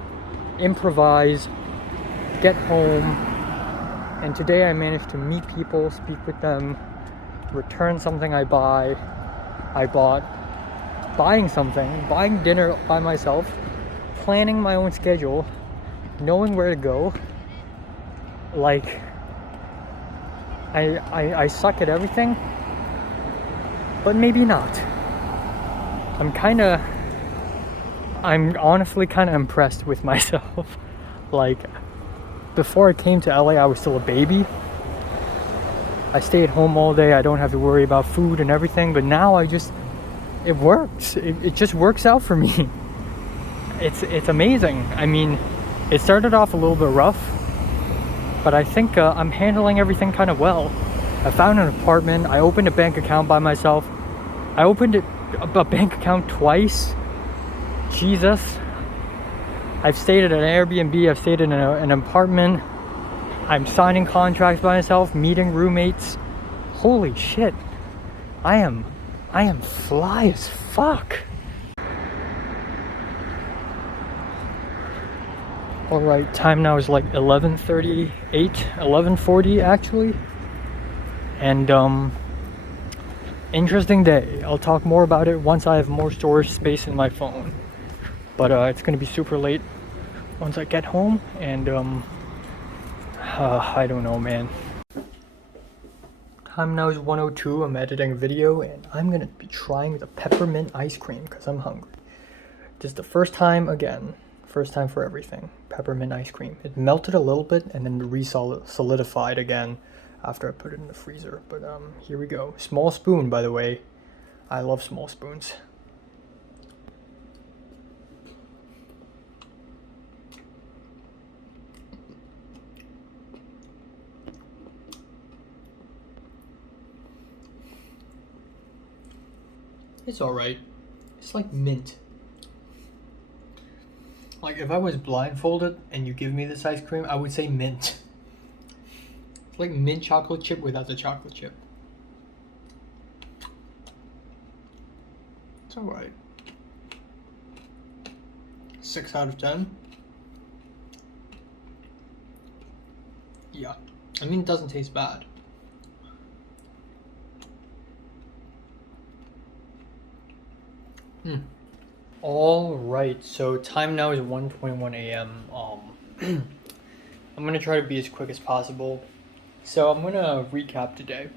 improvise, get home, and today I managed to meet people, speak with them, return something I bought, buying something, buying dinner by myself, planning my own schedule, knowing where to go. Like, I suck at everything, but maybe not. I'm honestly kind of impressed with myself. Like, before I came to LA, I was still a baby. I stay at home all day. I don't have to worry about food and everything, but now it works. It just works out for me. It's amazing. I mean, it started off a little bit rough, but I think I'm handling everything kind of well. I found an apartment. I opened a bank account by myself. I opened a bank account twice. Jesus. I've stayed at an Airbnb. I've stayed in an apartment. I'm signing contracts by myself, meeting roommates. Holy shit. I am fly as fuck. Alright, time now is like 11:38, 11:40 actually. And interesting day. I'll talk more about it once I have more storage space in my phone. But it's gonna be super late once I get home, and I don't know, man. Time now is 1:02. I'm editing a video, and I'm gonna be trying the peppermint ice cream because I'm hungry. This is the first time again. First time for everything. Peppermint ice cream. It melted a little bit and then solidified again after I put it in the freezer. But here we go. Small spoon, by the way. I love small spoons. It's alright. It's like mint. Like if I was blindfolded and you give me this ice cream, I would say mint. It's like mint chocolate chip without the chocolate chip. It's alright. 6 out of 10. Yeah. I mean, it doesn't taste bad. Alright, so time now is 1:21 a.m. I'm gonna try to be as quick as possible. So I'm gonna recap today.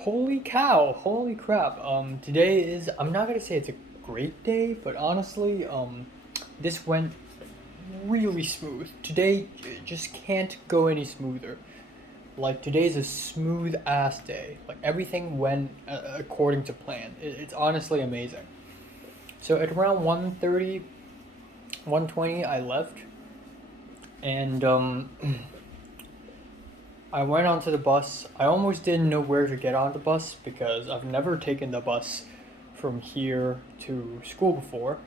Holy cow, holy crap. Today is, I'm not gonna say it's a great day, but honestly, this went really smooth. Today just can't go any smoother. Like today's a smooth ass day. Like everything went according to plan. It's honestly amazing. So at around 1:30, 1:20, I left, and I went onto the bus. I almost didn't know where to get on the bus because I've never taken the bus from here to school before,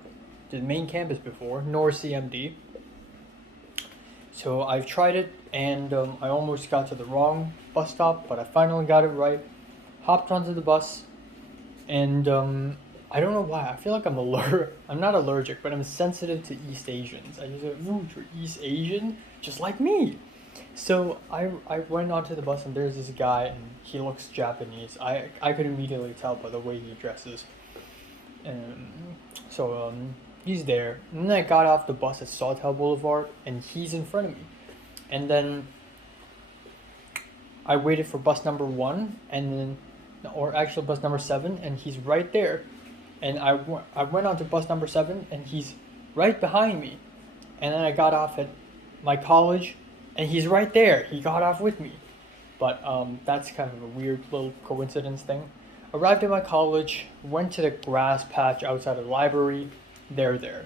the main campus before, nor CMD. So I've tried it, and I almost got to the wrong bus stop, but I finally got it right, hopped onto the bus, and I don't know why. I feel like I'm I'm not allergic, but I'm sensitive to East Asians. I just go, ooh, you're East Asian? Just like me. So I went onto the bus, and there's this guy, and he looks Japanese. I could immediately tell by the way he dresses. So he's there. And then I got off the bus at Sawtell Boulevard, and he's in front of me. And then I waited for bus number 1, and then, or actually bus number 7, and he's right there. And I went on to bus number 7, and he's right behind me. And then I got off at my college, and he's right there. He got off with me. But that's kind of a weird little coincidence thing. Arrived at my college, went to the grass patch outside of the library. They're there.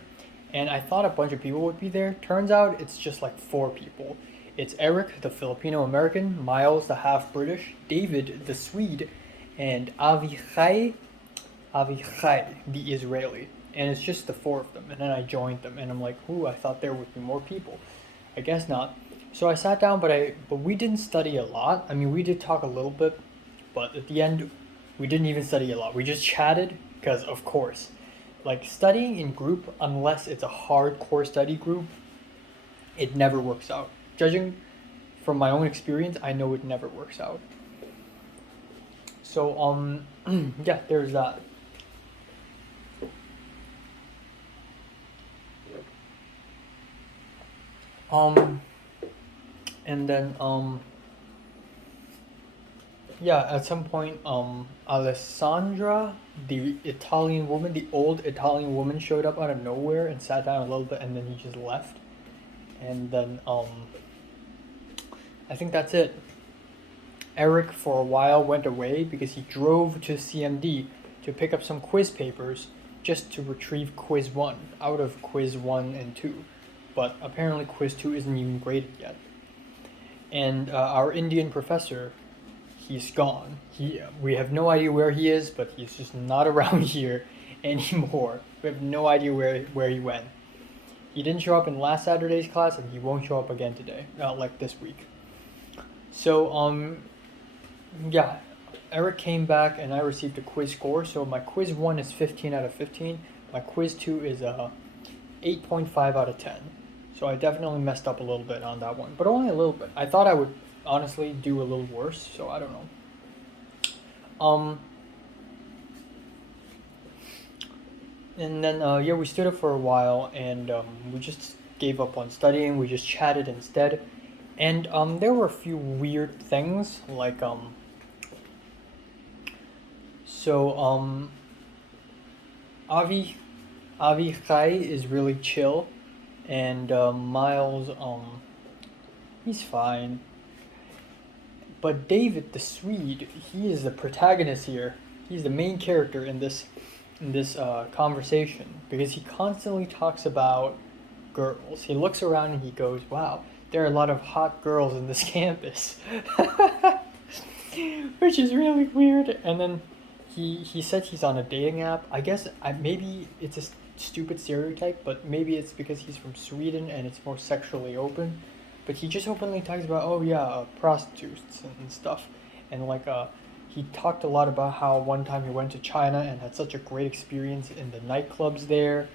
And I thought a bunch of people would be there. Turns out it's just like 4 people. It's Eric, the Filipino American, Miles, the half British, David, the Swede, and Avichai, the Israeli. And it's just the 4 of them. And then I joined them, and I'm like, ooh, I thought there would be more people. I guess not. So I sat down, but we didn't study a lot. I mean, we did talk a little bit, but at the end, we didn't even study a lot. We just chatted, because of course. Like, studying in group, unless it's a hardcore study group, it never works out. Judging from my own experience, I know it never works out. So, yeah, there's that. And then, yeah, at some point, Alessandra, the Italian woman, the old Italian woman, showed up out of nowhere and sat down a little bit, and then he just left. And then, I think that's it. Eric, for a while, went away because he drove to CMD to pick up some quiz papers just to retrieve quiz 1 out of quiz 1 and 2. But apparently quiz 2 isn't even graded yet. And our Indian professor, he's gone. We have no idea where he is, but he's just not around here anymore. We have no idea where he went. He didn't show up in last Saturday's class, and he won't show up again today, like this week. So yeah, Eric came back and I received a quiz score. So my quiz 1 is 15 out of 15. My quiz 2 is 8.5 out of 10. So I definitely messed up a little bit on that one, but only a little bit. I thought I would honestly do a little worse, so I don't know. And then yeah, we stood up for a while, and we just gave up on studying. We just chatted instead, and there were a few weird things like so Avi Avi Khai is really chill, and Miles he's fine. But David the Swede, he is the protagonist here. He's the main character in this conversation because he constantly talks about girls. He looks around and he goes, "Wow, there are a lot of hot girls in this campus," which is really weird. And then he said he's on a dating app. I guess maybe it's a stupid stereotype, but maybe it's because he's from Sweden and it's more sexually open. But he just openly talks about, oh yeah, prostitutes and stuff, and like he talked a lot about how one time he went to China and had such a great experience in the nightclubs there,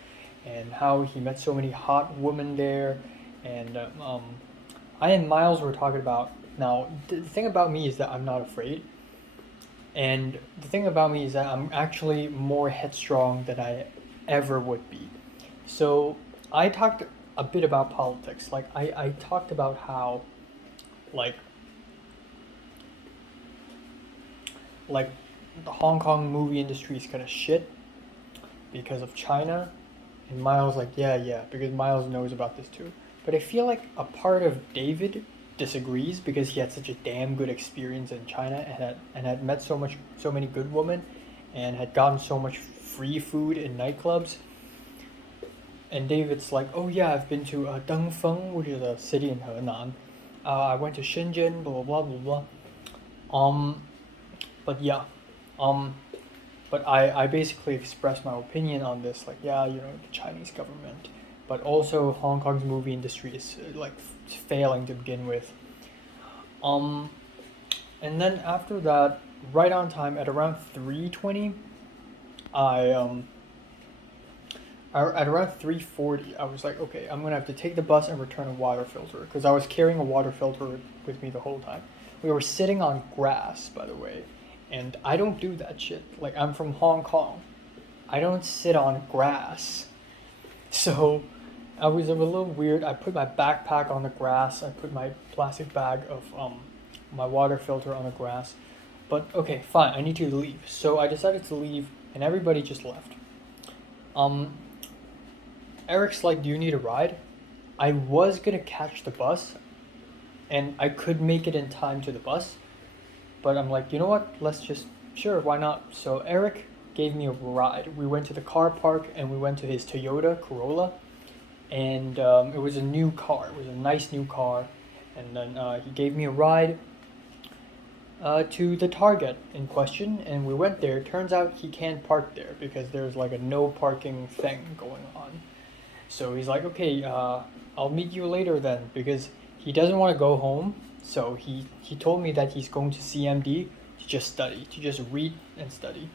and how he met so many hot women there, and I and Miles were talking about. Now the thing about me is that I'm not afraid, and the thing about me is that I'm actually more headstrong than I ever would be. So I talked a bit about politics. Like I talked about how like like the Hong Kong movie industry is kind of shit because of China. And Miles like, yeah, because Miles knows about this too. But I feel like a part of David disagrees because he had such a damn good experience in China and had met so many good women and had gotten so much free food in nightclubs. And David's like, oh yeah, I've been to Dengfeng, which is a city in Henan. I went to Shenzhen, blah blah blah blah blah. But yeah, um, but I basically expressed my opinion on this, like, yeah, you know, the Chinese government, but also Hong Kong's movie industry is like failing to begin with. Um, and then after that, right on time at around 3:20, I at around 3:40, I was like, okay, I'm gonna have to take the bus and return a water filter because I was carrying a water filter with me the whole time. We were sitting on grass, by the way, and I don't do that shit. Like, I'm from Hong Kong. I don't sit on grass. So I was a little weird. I put my backpack on the grass. I put my plastic bag of my water filter on the grass. But okay, fine. I need to leave. So I decided to leave, and everybody just left. Um, Eric's like, "Do you need a ride?" I was gonna catch the bus, and I could make it in time to the bus, but I'm like, you know what? Let's just sure, why not? So Eric gave me a ride. We went to the car park and we went to his Toyota Corolla, and it was a new car. It was a nice new car, and then he gave me a ride to the Target in question, and we went there. Turns out he can't park there because there's like a no parking thing going on. So he's like, okay, I'll meet you later then, because he doesn't want to go home. So he told me that he's going to CMD to just study, to just read and study.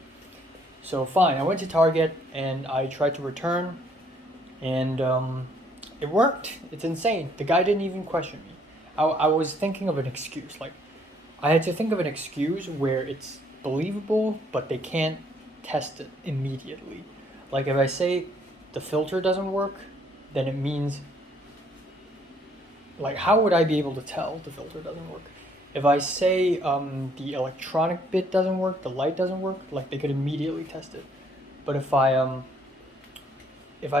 So fine, I went to Target and I tried to return, and it worked. It's insane. The guy didn't even question me. I was thinking of an excuse. Like, I had to think of an excuse where it's believable, but they can't test it immediately. Like, if I say the filter doesn't work, then it means, like, how would I be able to tell the filter doesn't work? If I say the electronic bit doesn't work, the light doesn't work, like, they could immediately test it. But if I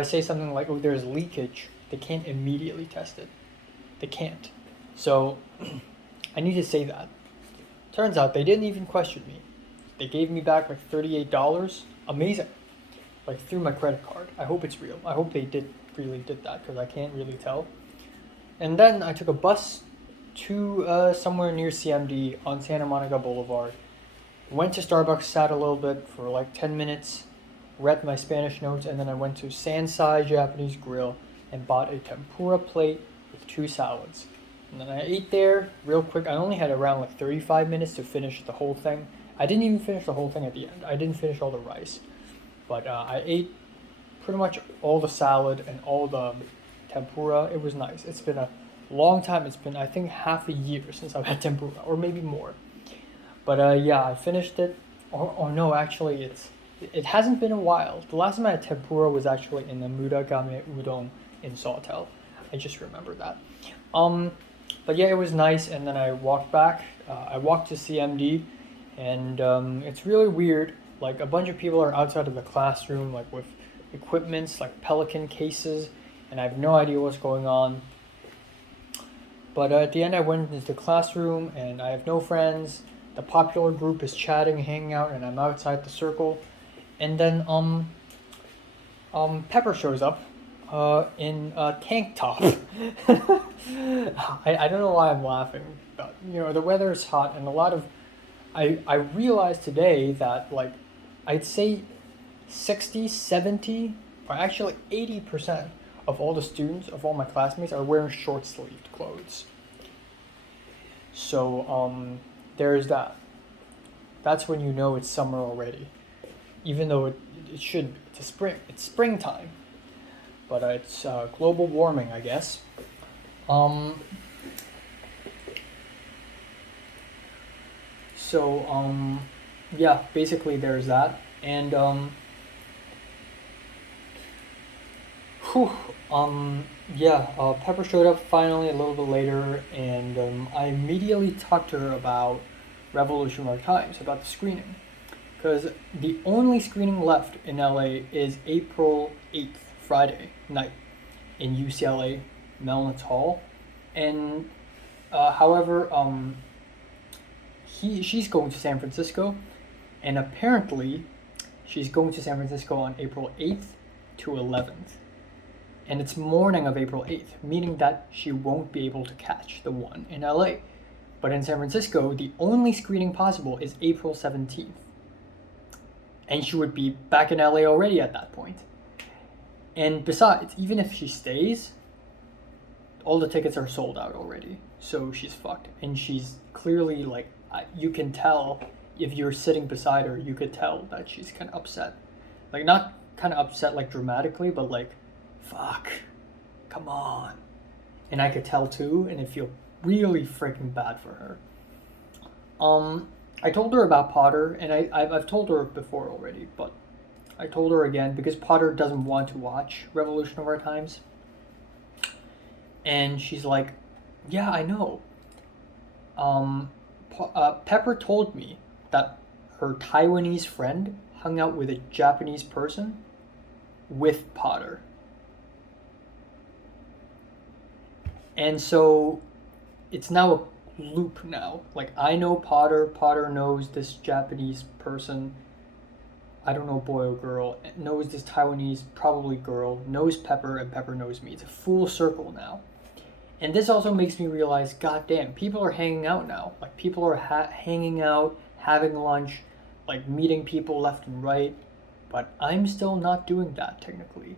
say something like, oh, there's leakage, they can't immediately test it. They can't. So I need to say that. Turns out they didn't even question me. They gave me back like $38. Amazing. Like, through my credit card. I hope it's real. I hope they really did that because I can't really tell. And then I took a bus to somewhere near CMD on Santa Monica Boulevard. Went to Starbucks, sat a little bit for like 10 minutes, read my Spanish notes, and then I went to Sansai Japanese Grill and bought a tempura plate with 2 salads. And then I ate there real quick. I only had around like 35 minutes to finish the whole thing. I didn't even finish the whole thing at the end. I didn't finish all the rice. But I ate pretty much all the salad and all the tempura. It was nice. It's been a long time. It's been, I think, half a year since I've had tempura, or maybe more. But yeah, I finished it. Or no, actually, it hasn't been a while. The last time I had tempura was actually in the Muragame Udon in Sawtell. I just remember that. But yeah, it was nice. And then I walked back. I walked to CMD, and it's really weird. Like, a bunch of people are outside of the classroom, like with equipments, like Pelican cases, and I have no idea what's going on. But at the end, I went into the classroom, and I have no friends. The popular group is chatting, hanging out, and I'm outside the circle. And then Pepper shows up in a tank top. I don't know why I'm laughing, but the weather is hot, and a lot of I realized today that, like, I'd say 60, 70, or actually 80% of all the students, of all my classmates, are wearing short-sleeved clothes. So there's that. That's when you know it's summer already, even though it should be. It's springtime, but it's global warming, I guess. So yeah, basically there's that. And Pepper showed up finally a little bit later, and I immediately talked to her about Revolutionary Times, about the screening, because the only screening left in LA is April 8th, Friday night, in UCLA Mellon's Hall, and however, she's going to San Francisco, and apparently she's going to San Francisco on April 8th to 11th. And it's morning of April 8th, meaning that she won't be able to catch the one in LA. But in San Francisco, the only screening possible is April 17th. And she would be back in LA already at that point. And besides, even if she stays, all the tickets are sold out already. So she's fucked. And she's clearly, like, you can tell, if you're sitting beside her, you could tell that she's kind of upset. Like, not kind of upset, like, dramatically, but like, fuck, come on. And I could tell too, and it feel really freaking bad for her. I told her about Potter, and I've told her before already, but I told her again because Potter doesn't want to watch Revolution of Our Times. And she's like, yeah, I know. Pepper told me that her Taiwanese friend hung out with a Japanese person with Potter. And so it's now a loop now. Like, I know Potter, Potter knows this Japanese person, I don't know, boy or girl, knows this Taiwanese, probably girl, knows Pepper, and Pepper knows me. It's a full circle now. And this also makes me realize, goddamn, people are hanging out now. Like, people are hanging out, having lunch, like, meeting people left and right. But I'm still not doing that, technically.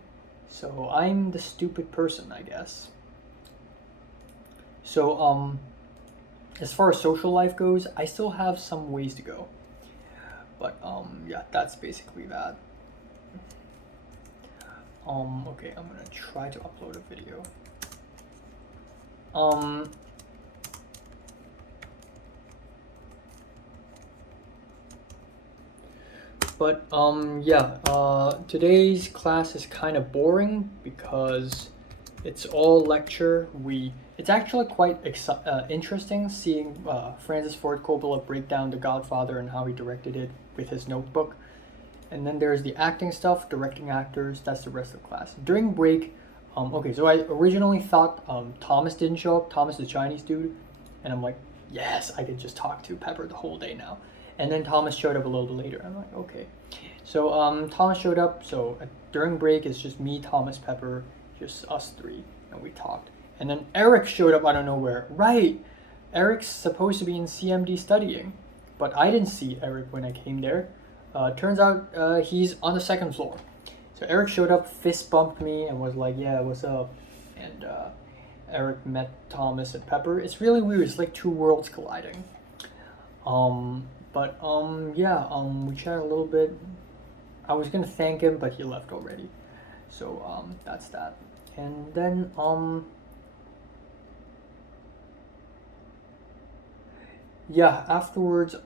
So I'm the stupid person, I guess. So, as far as social life goes, I still have some ways to go. But, yeah, that's basically that. Okay, I'm gonna try to upload a video. Today's class is kind of boring because it's all lecture. It's actually quite interesting seeing Francis Ford Coppola break down The Godfather and how he directed it with his notebook. And then there's the acting stuff, directing actors, that's the rest of the class. During break, so I originally thought Thomas didn't show up, Thomas the Chinese dude, and I'm like, yes, I could just talk to Pepper the whole day now. And then Thomas showed up a little bit later. I'm like, okay. So Thomas showed up, so during break it's just me, Thomas, Pepper, just us three, and we talked. And then Eric showed up out of nowhere. Right, Eric's supposed to be in CMD studying, but I didn't see Eric when I came there. Turns out he's on the second floor. So Eric showed up, fist bumped me, and was like, yeah, what's up? And Eric met Thomas and Pepper. It's really weird. It's like two worlds colliding. We chatted a little bit. I was gonna thank him, but he left already. So that's that. And then afterwards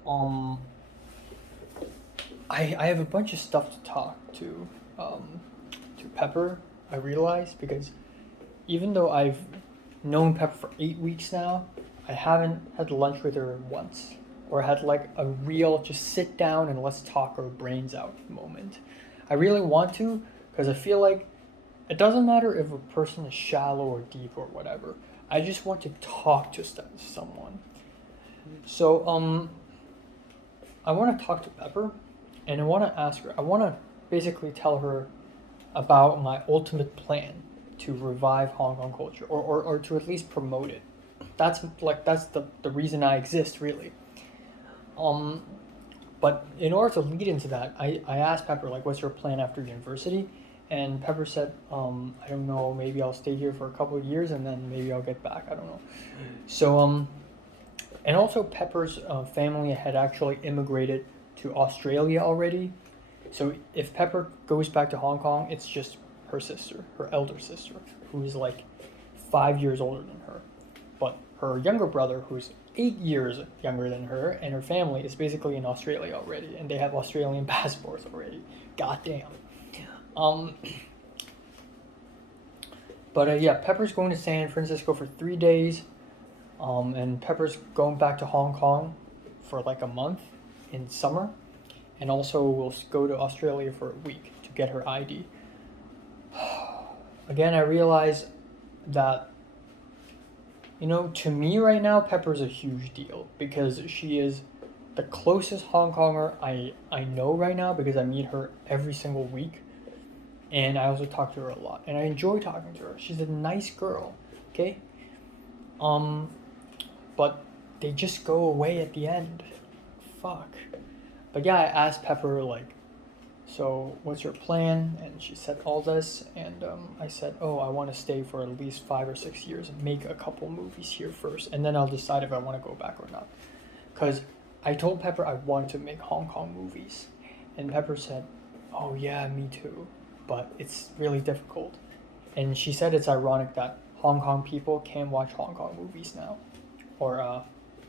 I have a bunch of stuff to talk to Pepper. I realized, because even though I've known Pepper for 8 weeks now, I haven't had lunch with her once, or had like a real just sit down and let's talk our brains out moment. I really want to, because I feel like it doesn't matter if a person is shallow or deep or whatever. I just want to talk to someone. So I want to talk to Pepper, and I want to ask her. I want to basically tell her about my ultimate plan to revive Hong Kong culture, or to at least promote it. That's the reason I exist, really. But in order to lead into that, I asked Pepper, like, what's your plan after university? And Pepper said, I don't know, maybe I'll stay here for a couple of years and then maybe I'll get back. I don't know. So and also Pepper's family had actually immigrated to Australia already. So if Pepper goes back to Hong Kong, it's just her sister, her elder sister, who is like 5 years older than her. But her younger brother, who's 8 years younger than her, and her family is basically in Australia already, and they have Australian passports already. Goddamn. Pepper's going to San Francisco for 3 days, and Pepper's going back to Hong Kong for like a month in summer, and also will go to Australia for a week to get her ID. Again, I realize that, to me right now, Pepper's a huge deal, because she is the closest Hong Konger I know right now, because I meet her every single week. And I also talk to her a lot, and I enjoy talking to her. She's a nice girl, okay? But they just go away at the end. Fuck. But yeah, I asked Pepper, like, so what's your plan? And she said all this, and I said, I want to stay for at least 5 or 6 years and make a couple movies here first, and then I'll decide if I want to go back or not. Because I told Pepper I wanted to make Hong Kong movies, and Pepper said, oh yeah, me too. But it's really difficult. And she said it's ironic that Hong Kong people can watch Hong Kong movies now, or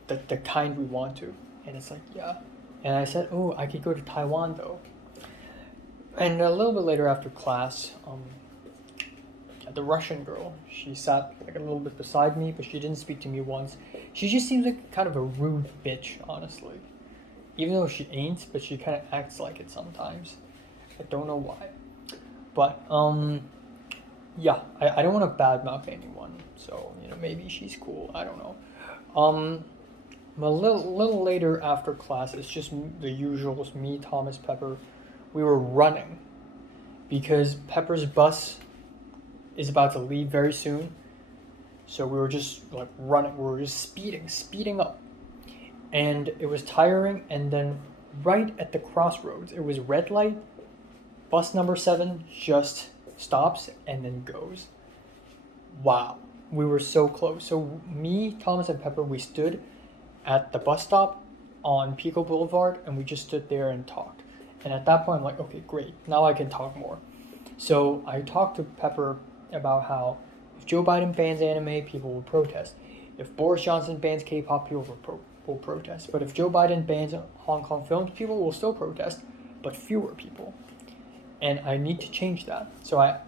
the kind we want to. And it's like, yeah. And I said, I could go to Taiwan though. And a little bit later after class, the Russian girl, she sat like a little bit beside me, but she didn't speak to me once. She just seems like kind of a rude bitch, honestly. Even though she ain't, but she kind of acts like it sometimes. I don't know why. But, I don't want to badmouth anyone, so, maybe she's cool, I don't know. A little later after class, it's just the usual, it's me, Thomas, Pepper. We were running, because Pepper's bus is about to leave very soon, so we were just, like, running, we were just speeding up. And it was tiring, and then right at the crossroads, it was red light. Bus number 7 just stops and then goes. Wow. We were so close. So me, Thomas, and Pepper, we stood at the bus stop on Pico Boulevard, and we just stood there and talked. And at that point, I'm like, okay, great. Now I can talk more. So I talked to Pepper about how if Joe Biden bans anime, people will protest. If Boris Johnson bans K-pop, people will protest. But if Joe Biden bans Hong Kong films, people will still protest, but fewer people. And I need to change that. So I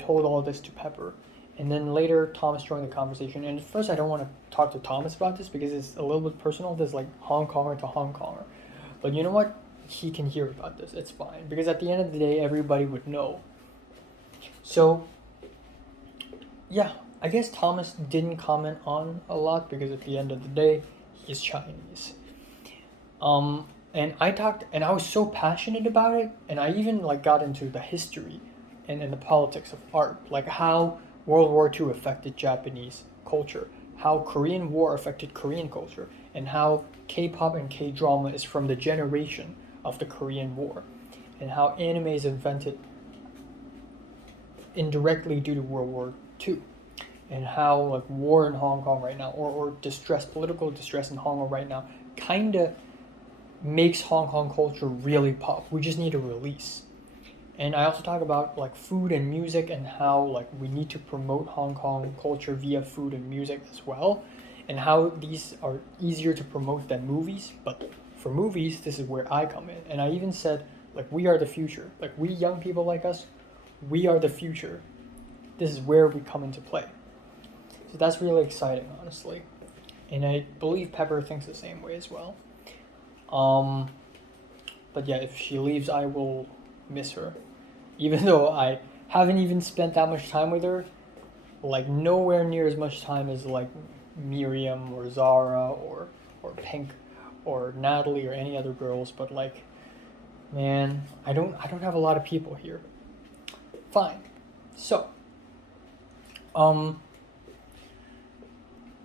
told all this to Pepper. And then later, Thomas joined the conversation. And at first, I don't want to talk to Thomas about this because it's a little bit personal. There's like Hong Konger to Hong Konger. But you know what? He can hear about this. It's fine. Because at the end of the day, everybody would know. So, yeah. I guess Thomas didn't comment on a lot because at the end of the day, he's Chinese. And I talked, and I was so passionate about it, and I even like got into the history and the politics of art, like how World War II affected Japanese culture, how Korean War affected Korean culture, and how K-pop and K-drama is from the generation of the Korean War, and how anime is invented indirectly due to World War II. and how like war in Hong Kong right now, or distress, political distress in Hong Kong right now, kind of makes Hong Kong culture really pop. We just need a release. And I also talk about like food and music and how like we need to promote Hong Kong culture via food and music as well, and how these are easier to promote than movies. But for movies, this is where I come in. And I even said like we are the future. Like we young people like us, we are the future. This is where we come into play. So that's really exciting, honestly. And I believe Pepper thinks the same way as well. But yeah, if she leaves, I will miss her. Even though I haven't even spent that much time with her, like nowhere near as much time as like Miriam or Zara or Pink or Natalie or any other girls. But like, man, I don't have a lot of people here. Fine. So,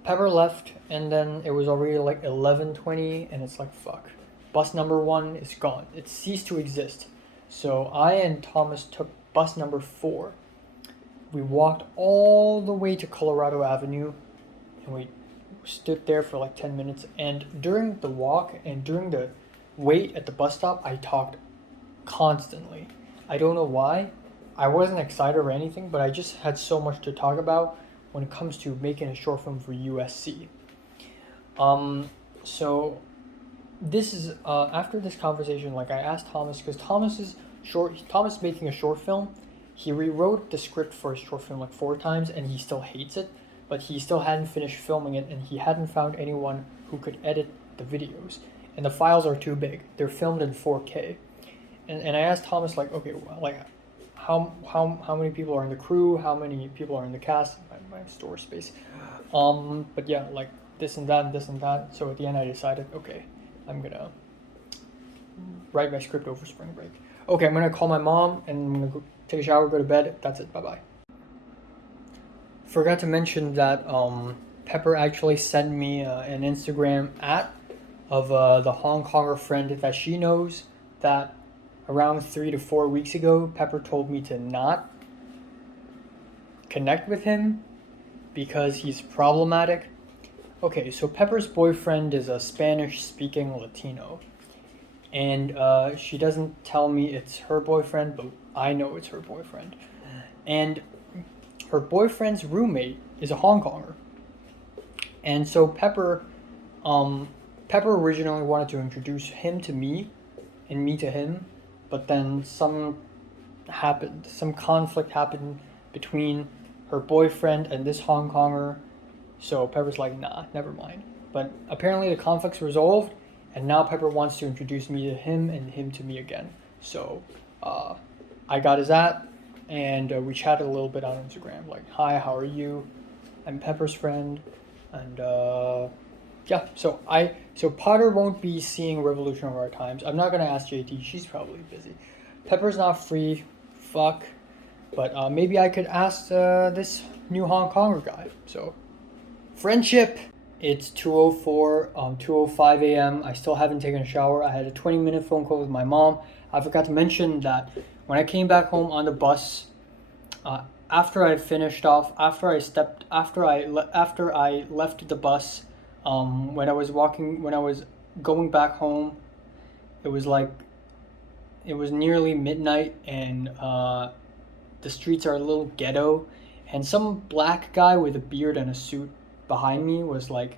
Pepper left, and then it was already like 11:20, and it's like fuck. Bus number 1 is gone. It ceased to exist. So I and Thomas took bus number 4. We walked all the way to Colorado Avenue, and we stood there for like 10 minutes. And during the walk and during the wait at the bus stop, I talked constantly. I don't know why. I wasn't excited or anything, but I just had so much to talk about when it comes to making a short film for USC. So this is after this conversation, like I asked Thomas, because Thomas is making a short film. He rewrote the script for his short film like 4 times, and he still hates it, but he still hadn't finished filming it, and he hadn't found anyone who could edit the videos, and the files are too big. They're filmed in 4K. And I asked Thomas, like, okay, like how many people are in the crew, how many people are in the cast, my store space, but yeah, like this and that and this and that. So at the end I decided, okay, I'm gonna write my script over spring break. Okay, I'm gonna call my mom and I'm gonna go take a shower, go to bed. That's it. Bye bye. Forgot to mention that Pepper actually sent me an Instagram of the Hong Konger friend that she knows that around 3 to 4 weeks ago, Pepper told me to not connect with him because he's problematic. Okay, so Pepper's boyfriend is a Spanish-speaking Latino. And she doesn't tell me it's her boyfriend, but I know it's her boyfriend. And her boyfriend's roommate is a Hong Konger. And so Pepper originally wanted to introduce him to me and me to him, but then some conflict happened between her boyfriend and this Hong Konger. So Pepper's like, nah, never mind. But apparently the conflict's resolved, and now Pepper wants to introduce me to him and him to me again. So I got his and we chatted a little bit on Instagram, like, hi, how are you? I'm Pepper's friend. And yeah, so Potter won't be seeing Revolution of Our Times. I'm not gonna ask JT, she's probably busy. Pepper's not free, fuck. But maybe I could ask this new Hong Konger guy. So, friendship. It's 2:05 a.m. I still haven't taken a shower. I had a 20-minute phone call with my mom. I forgot to mention that when I came back home on the bus, after I left the bus, when I was going back home, it was nearly midnight, and the streets are a little ghetto, and some black guy with a beard and a suit behind me was like,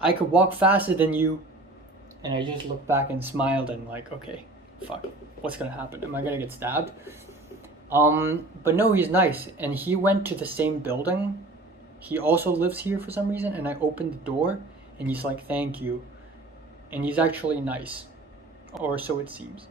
I could walk faster than you. And I just looked back and smiled and like, okay, fuck, what's gonna happen? Am I gonna get stabbed? But no, he's nice, and he went to the same building. He also lives here for some reason, and I opened the door and he's like, thank you. And he's actually nice, or so it seems.